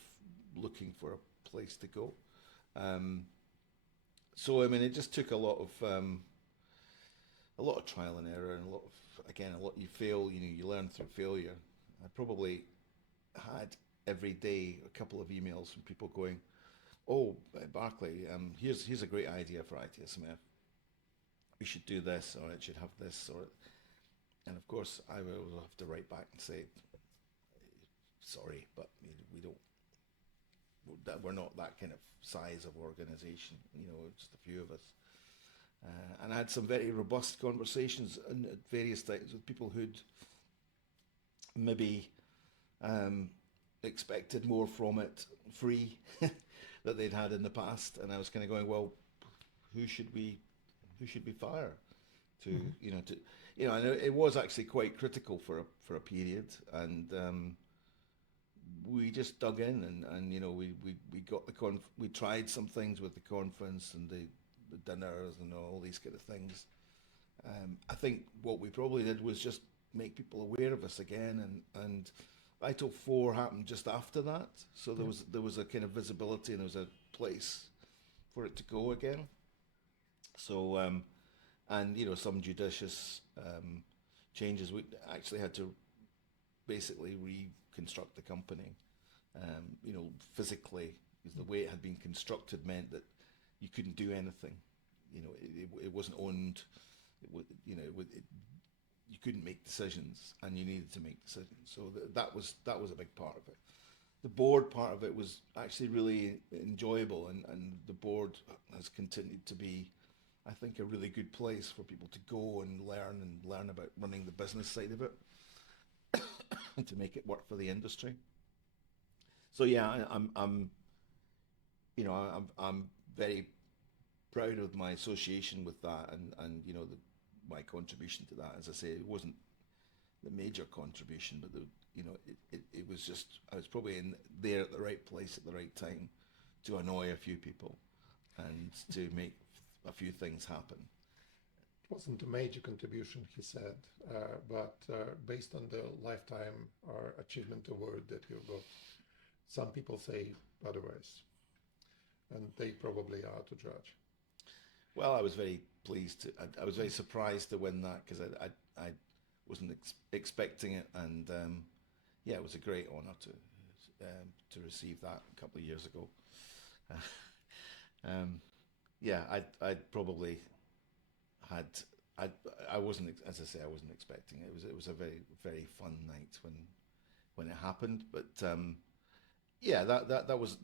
looking for a place to go. So I mean, it just took a lot of trial and error, and a lot you fail. You learn through failure. I probably had every day a couple of emails from people going, "Oh, Barclay, here's a great idea for itSMF. We should do this, or it should have this, and of course I will have to write back and say, sorry, but we're not that kind of size of organisation. Just a few of us. And I had some very robust conversations at various times with people who'd maybe expected more from it free that they'd had in the past, and I was kind of going, well, who should we fire to and it was actually quite critical for a period, and we just dug in and we got we tried some things with the conference and the dinners and all these kind of things. I think what we probably did was just make people aware of us again, and ITIL 4 happened just after that, so there was a kind of visibility and there was a place for it to go again. So and some judicious changes. We actually had to basically reconstruct the company. Physically, because the way it had been constructed meant that you couldn't do anything. It wasn't owned. You couldn't make decisions, and you needed to make decisions. So that was a big part of it. The board part of it was actually really enjoyable, and the board has continued to be, I think, a really good place for people to go and learn about running the business side of it and to make it work for the industry. So yeah, I'm very proud of my association with that, and my contribution to that. As I say, it wasn't the major contribution, but it was just, I was probably there at the right place at the right time to annoy a few people and to make a few things happen. It wasn't a major contribution, he said, but based on the lifetime achievement award that you got, some people say otherwise. and they probably are to judge. Well, I was very pleased. I was very surprised to win that because I wasn't expecting it, and yeah, it was a great honour to receive that a couple of years ago. Yeah, I'd probably had I wasn't, as I say, I wasn't expecting it. It was a very fun night when it happened, but yeah, that was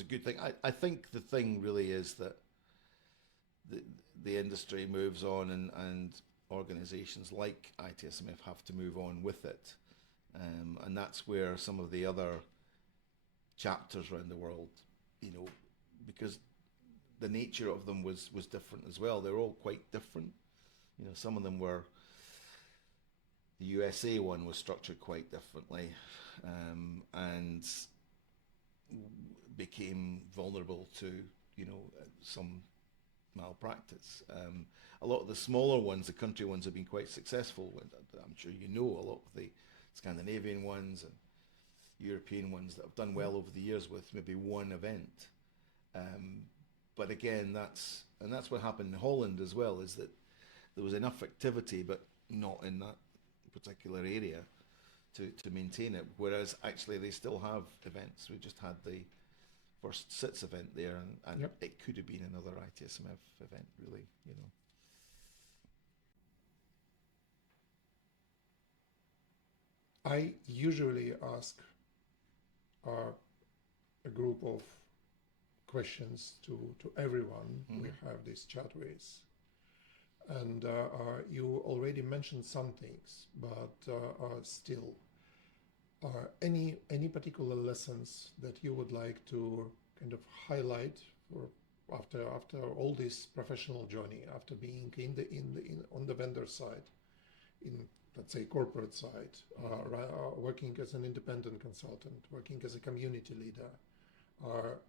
a good thing. I think the thing really is that the industry moves on, and organisations like itSMF have to move on with it, and that's where some of the other chapters around the world, because the nature of them was different as well. They're all quite different. Some of them were. The USA one was structured quite differently, and became vulnerable to some malpractice. A lot of the smaller ones, the country ones, have been quite successful. I'm sure a lot of the Scandinavian ones and European ones that have done well over the years with maybe one event. But again, that's what happened in Holland as well, is that there was enough activity, but not in that particular area to maintain it. Whereas actually they still have events. We just had the first SITS event there, and Yep. it could have been another itSMF event, really. I usually ask a group of questions to everyone we have this chat with. And you already mentioned some things, but still, any particular lessons that you would like to kind of highlight for after all this professional journey, after being on the vendor side, in, let's say, corporate side, working as an independent consultant, working as a community leader,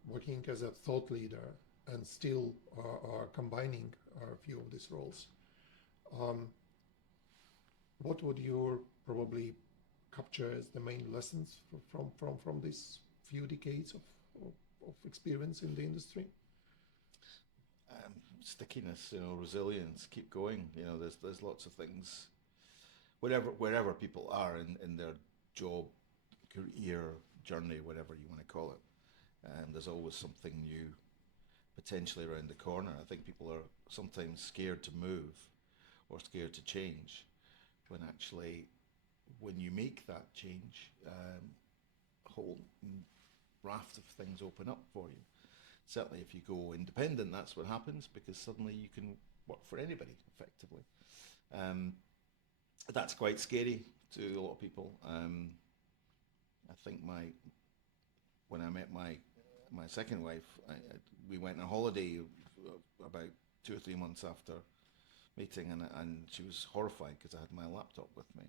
working as a thought leader, and still combining a few of these roles. What would you probably capture as the main lessons from these few decades of experience in the industry? Stickiness, resilience, keep going. There's lots of things. Wherever people are in their job, career, journey, whatever you want to call it, there's always something new potentially around the corner. I think people are sometimes scared to move or scared to change, when actually, when you make that change, a whole raft of things open up for you. Certainly if you go independent, that's what happens, because suddenly you can work for anybody, effectively. That's quite scary to a lot of people. I think when I met my second wife, we went on holiday about 2 or 3 months after meeting, and she was horrified because I had my laptop with me.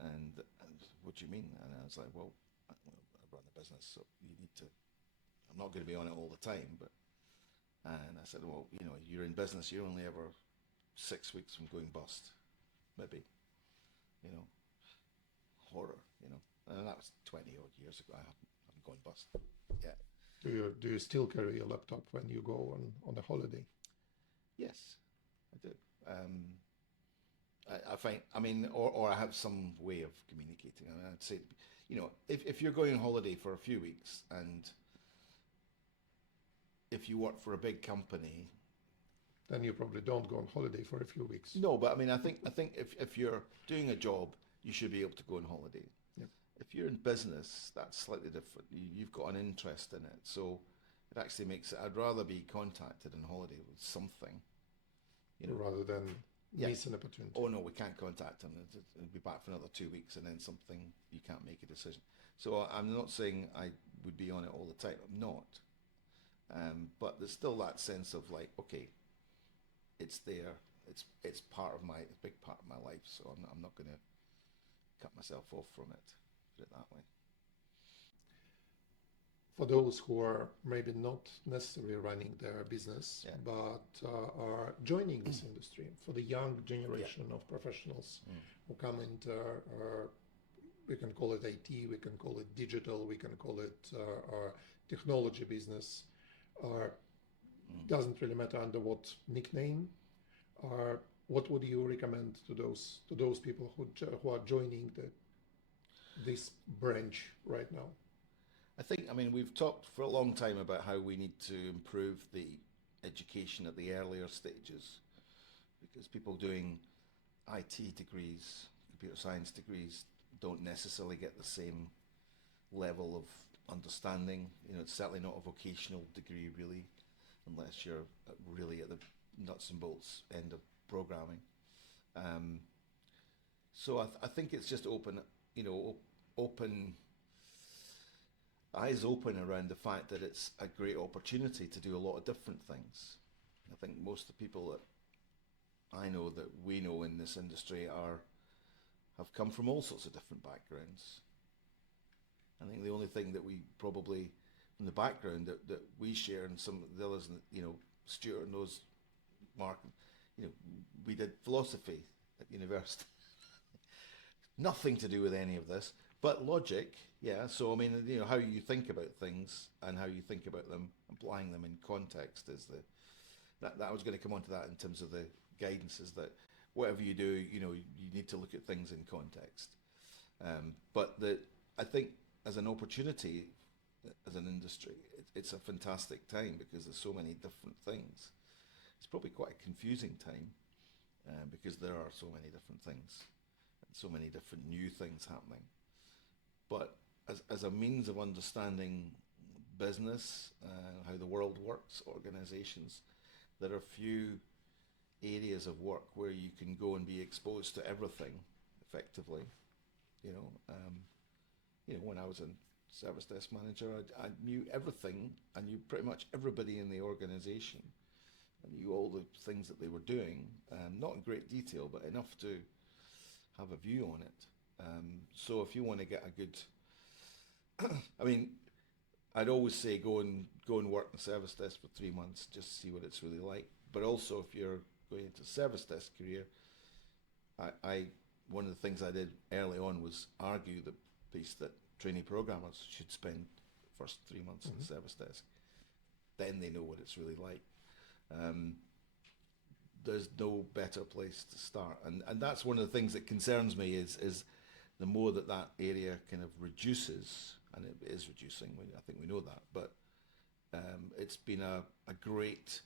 And what do you mean? And I was like, well, I run a business, so you need to. I'm not going to be on it all the time, but. And I said, well, you're in business. You're only ever 6 weeks from going bust, maybe. Horror. And that was 20 odd years ago. I haven't gone bust yet. Do you still carry your laptop when you go on a holiday? Yes, I do. I find, or I have some way of communicating. I'd say, if you're going on holiday for a few weeks, and if you work for a big company, then you probably don't go on holiday for a few weeks. No, but I think if you're doing a job, you should be able to go on holiday. Yep. If you're in business, that's slightly different. You've got an interest in it, so it actually makes it. I'd rather be contacted on holiday with something, rather than miss an opportunity. Oh no, we can't contact him. It'll be back for another 2 weeks, and then something, you can't make a decision. So I'm not saying I would be on it all the time. I'm not. But there's still that sense of like, okay, it's there. It's a big part of my life. So I'm not going to cut myself off from it. Put it that way. For those who are maybe not necessarily running their business, but are joining this industry, for the young generation of professionals who come into, we can call it IT, we can call it digital, we can call it technology business. or doesn't really matter under what nickname, or what would you recommend to those people who are joining this branch right now? I mean, we've talked for a long time about how we need to improve the education at the earlier stages, because people doing IT degrees, computer science degrees, don't necessarily get the same level of understanding. You know, it's certainly not a vocational degree really, unless you're really at the nuts and bolts end of programming. So I think it's just eyes open around the fact that it's a great opportunity to do a lot of different things. I think most of the people that I know, that we know in this industry, have come from all sorts of different backgrounds. I think the only thing that we probably, from the background that we share, and some of the others, you know, Stuart knows, Mark, you know, we did philosophy at university. Nothing to do with any of this, but logic, yeah. So I mean, you know, how you think about things and how you think about them, applying them in context is that I was going to come on to that in terms of the guidance, is that whatever you do, you know, you need to look at things in context. But I think as an opportunity, as an industry, it's a fantastic time because there's so many different things. It's probably quite a confusing time because there are so many different things and so many different new things happening. But as a means of understanding business, how the world works, organizations, there are few areas of work where you can go and be exposed to everything effectively. You know, when I was a service desk manager, I knew everything. I knew pretty much everybody in the organization. I knew all the things that they were doing, not in great detail, but enough to have a view on it. So if you want to get a good, I mean, I'd always say go and work in the service desk for 3 months, just see what it's really like. But also, if you're going into a service desk career, I one of the things I did early on was argue the piece that trainee programmers should spend the first 3 months in the service desk. Then they know what it's really like. There's no better place to start, and that's one of the things that concerns me is the more that area kind of reduces, and it is reducing. I think we know that, but it's been a great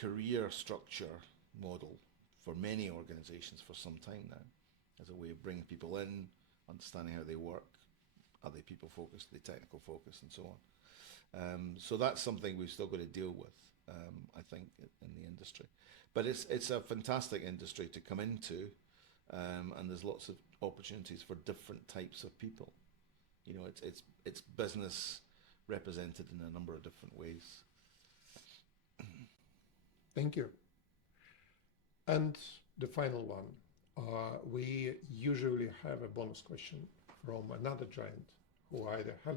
career structure model for many organisations for some time now, as a way of bringing people in, understanding how they work. Are they people focused? Are they technical focused, and so on. So that's something we've still got to deal with, I think, in the industry. But it's a fantastic industry to come into, and there's lots of opportunities for different types of people. You know, it's business represented in a number of different ways. Thank you. And the final one, we usually have a bonus question from another giant who either has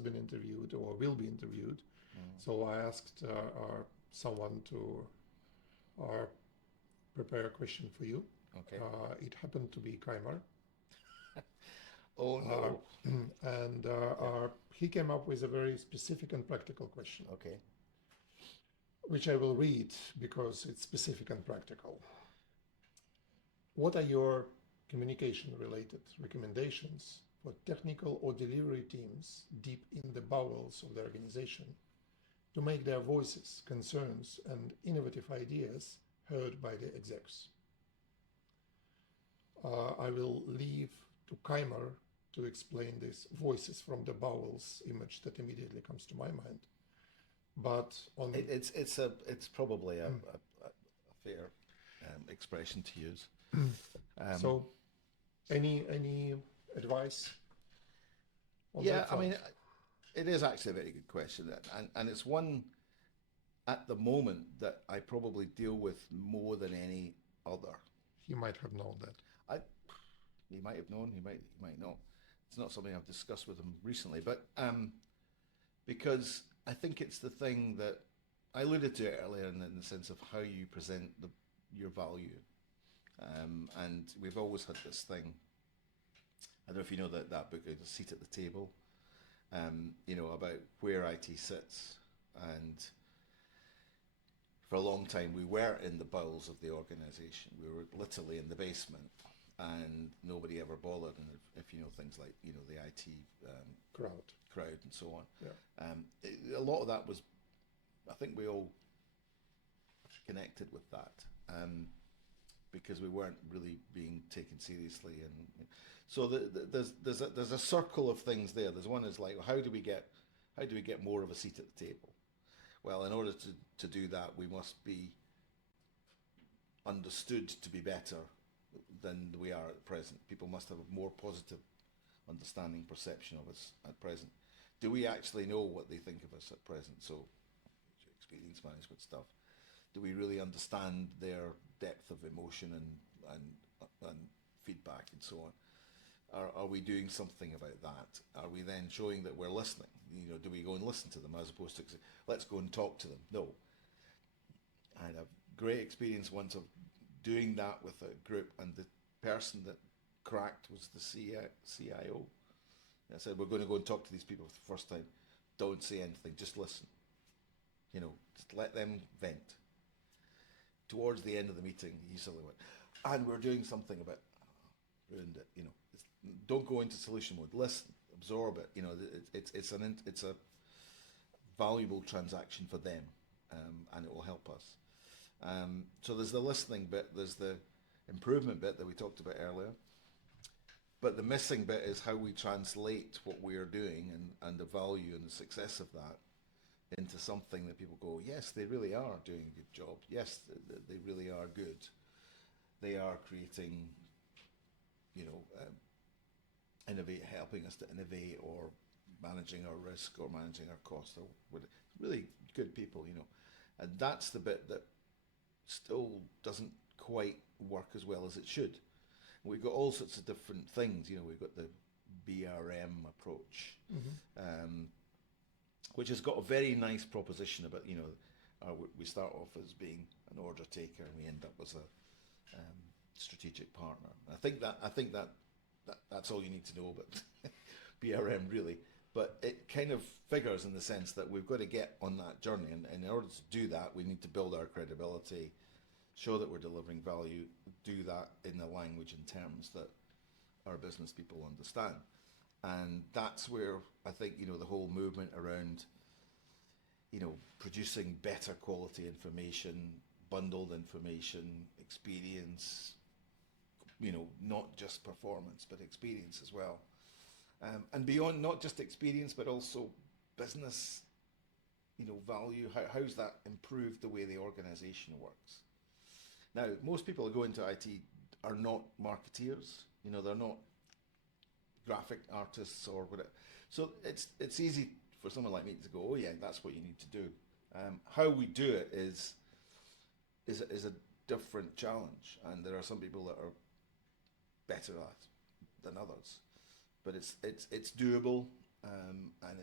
been interviewed or will be interviewed. So I asked someone to prepare a question for you. Okay. It happened to be Kaimar. Oh no. And he came up with a very specific and practical question. Okay. Which I will read because it's specific and practical. What are your communication-related recommendations for technical or delivery teams deep in the bowels of the organization to make their voices, concerns, and innovative ideas heard by the execs? I will leave to Kaimar to explain this voices from the bowels image that immediately comes to my mind. But on it's probably a fair expression to use. So, any advice on yeah, that front? I mean, it is actually a very good question, and it's one at the moment that I probably deal with more than any other. He might have known that. He might have known, he might not. It's not something I've discussed with him recently, but because I think it's the thing that I alluded to earlier in the sense of how you present your value. And we've always had this thing, I don't know if you know that book, A Seat at the Table, you know, about where IT sits. And for a long time, we were in the bowels of the organisation. We were literally in the basement, and nobody ever bothered. And if you know things like the IT crowd and so on, yeah. A lot of that was, I think we all connected with that, because we weren't really being taken seriously. And so there's a circle of things there. There's one is like, how do we get more of a seat at the table? Well, in order to do that, we must be understood to be better than we are at present. People must have a more positive understanding, perception of us at present. Do we actually know what they think of us at present? So, experience management stuff. Do we really understand their depth of emotion and feedback and so on? Are we doing something about that? Are we then showing that we're listening? Do we go and listen to them as opposed to let's go and talk to them? No. I had a great experience once of doing that with a group, and the person that cracked was the CIO. I said, we're going to go and talk to these people for the first time. Don't say anything, just listen. Just let them vent. Towards the end of the meeting, he suddenly went, and we're doing something about ruined it. Don't go into solution mode. Listen, absorb it. It's a valuable transaction for them, and it will help us. So there's the listening bit, there's the improvement bit that we talked about earlier, but the missing bit is how we translate what we are doing and the value and the success of that into something that people go, yes, they really are doing a good job. Yes, they really are good. They are creating, innovate, helping us to innovate, or managing our risk or managing our costs. They're really good people, and that's the bit that still doesn't quite work as well as it should. We've got all sorts of different things. We've got the BRM approach, which has got a very nice proposition about, we start off as being an order taker and we end up as a strategic partner. I think that's all you need to know about BRM, really. But it kind of figures in the sense that we've got to get on that journey, and in order to do that, we need to build our credibility, show that we're delivering value, do that in the language and terms that our business people understand. And that's where I think, the whole movement around, producing better quality information, bundled information, experience, not just performance, but experience as well. And beyond not just experience, but also business, value. How's that improved the way the organisation works? Now, most people who go into IT are not marketeers. They're not graphic artists or whatever. So it's easy for someone like me to go, oh yeah, that's what you need to do. How we do it is a different challenge, and there are some people that are better at than others. But it's doable, and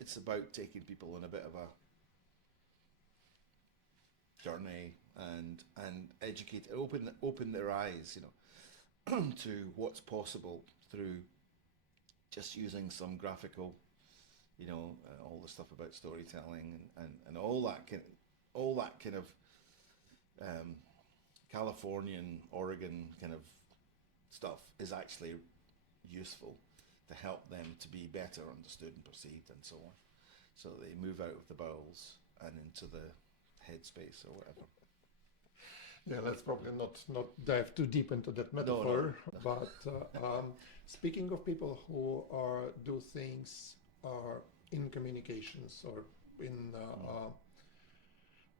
it's about taking people on a bit of a journey and educate, open their eyes, to what's possible through just using some graphical, all the stuff about storytelling and all that kind of Californian, Oregon kind of stuff is actually useful to help them to be better understood and perceived and so on. So they move out of the bowels and into the headspace or whatever. Yeah, let's probably not dive too deep into that metaphor. No. But speaking of people who do things in communications or in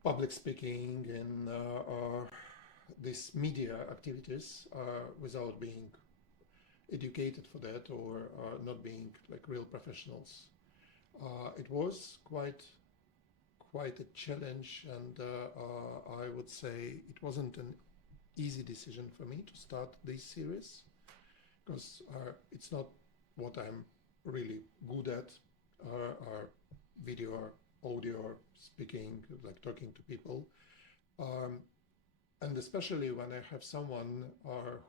public speaking, in these media activities, without being educated for that or not being like real professionals, it was quite a challenge, and I would say it wasn't an easy decision for me to start this series, because it's not what I'm really good at, video or audio or speaking, like talking to people, and especially when I have someone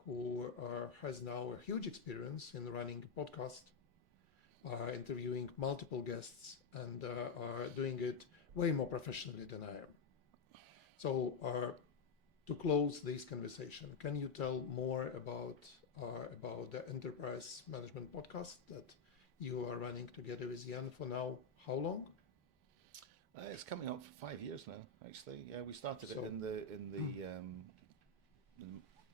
who has now a huge experience in running a podcast, interviewing multiple guests, and doing it way more professionally than I am. So to close this conversation, can you tell more about the enterprise management podcast that you are running together with Jan for now? How long? It's coming up for 5 years now. Actually, yeah, we started it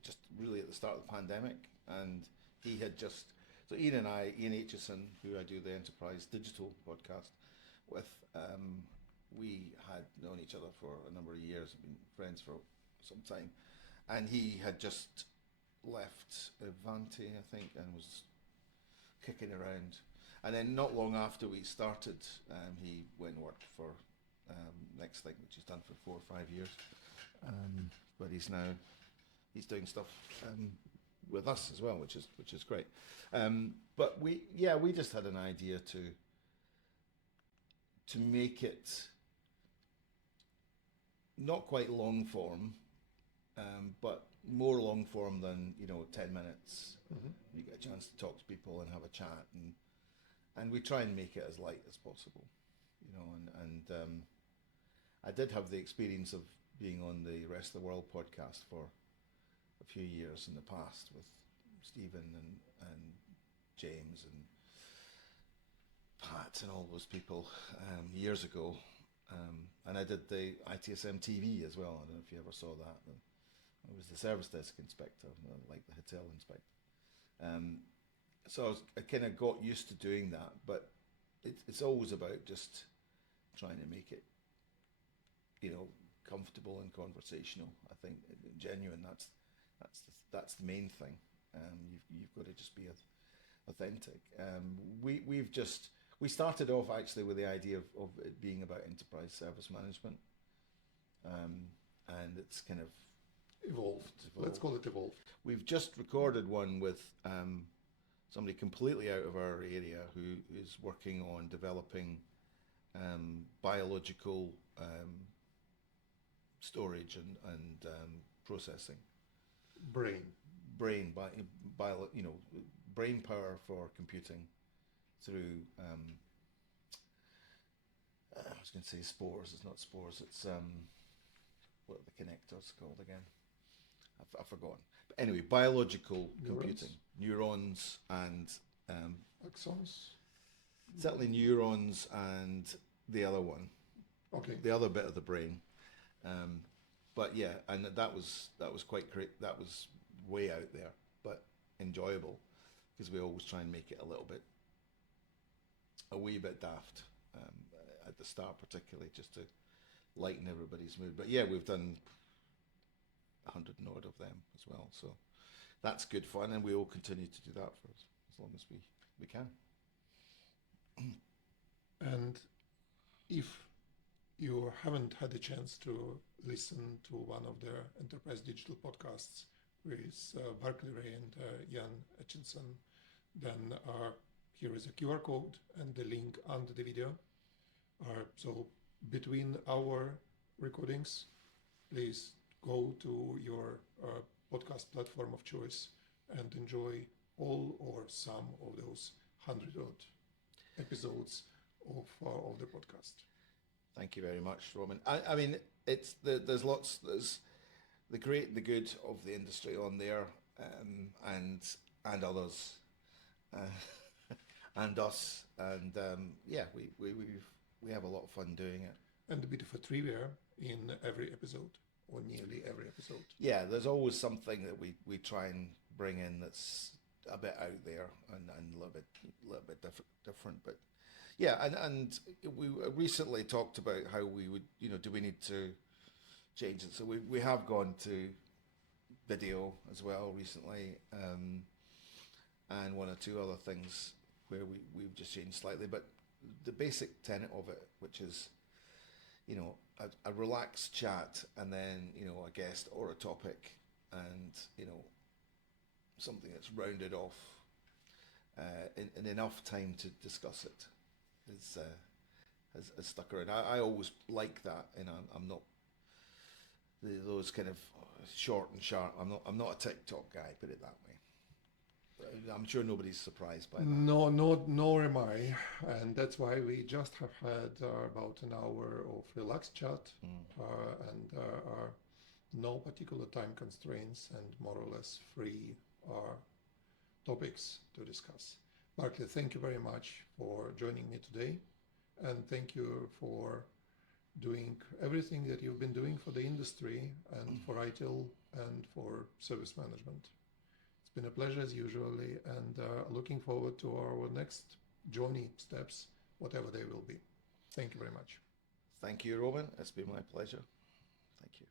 just really at the start of the pandemic, and he had just so Ian Aitchison, who I do the enterprise digital podcast with, we had known each other for a number of years, been friends for some time, and he had just left Avanti, I think, and was kicking around. And then not long after we started, he went and worked for Nextlink, which he's done for 4 or 5 years. But he's doing stuff with us as well, which is great. But we just had an idea to make it not quite long form, but more long form than 10 minutes. Mm-hmm. You get a chance to talk to people and have a chat, and we try and make it as light as possible, and I did have the experience of being on the Rest of the World podcast for a few years in the past with Stephen and James and Pat and all those people years ago, and I did the ITSM TV as well. I don't know if you ever saw that. I was the service desk inspector, like the hotel inspector. So I kind of got used to doing that, but it's always about just trying to make it, comfortable and conversational. I think genuine. That's the main thing. You've got to just be authentic. We started off actually with the idea of it being about enterprise service management, and it's kind of Evolved. Let's call it evolved. We've just recorded one with somebody completely out of our area who is working on developing biological storage and processing. Brain power for computing through. I was going to say spores. It's not spores. It's what are the connectors called again? I've forgotten. But anyway, biological computing, neurons and axons. Certainly neurons and the other one. Okay. The other bit of the brain. But yeah, and that was quite great. That was way out there, but enjoyable, because we always try and make it a wee bit daft at the start, particularly just to lighten everybody's mood. But yeah, we've done 100 and odd of them as well, so that's good fun, and we will continue to do that for as long as we can. And if you haven't had a chance to listen to one of their enterprise digital podcasts with Barclay Rae and Jan Aitchison, then here is a QR code and the link under the video. So between our recordings, please go to your podcast platform of choice and enjoy all or some of those 100 odd episodes of the podcast. Thank you very much, Roman. I mean, there's the great, the good of the industry on there, and others, and us, and we have a lot of fun doing it. And a bit of a trivia in every episode, or nearly every episode. Yeah, there's always something that we try and bring in that's a bit out there and a little bit different, but. Yeah, and we recently talked about how we would, do we need to change it? So we have gone to video as well recently, and one or two other things where we've just changed slightly. But the basic tenet of it, which is, a relaxed chat, and then, a guest or a topic, and, something that's rounded off in enough time to discuss it. Has stuck around. I always like that, and I'm not those kind of short and sharp. I'm not a TikTok guy, put it that way. I'm sure nobody's surprised by that. No, nor am I, and that's why we just have had about an hour of relaxed chat, and no particular time constraints, and more or less free topics to discuss. Barclay, thank you very much for joining me today, and thank you for doing everything that you've been doing for the industry and for ITIL and for service management. It's been a pleasure as usually, and looking forward to our next journey steps, whatever they will be. Thank you very much. Thank you, Roman. It's been my pleasure. Thank you.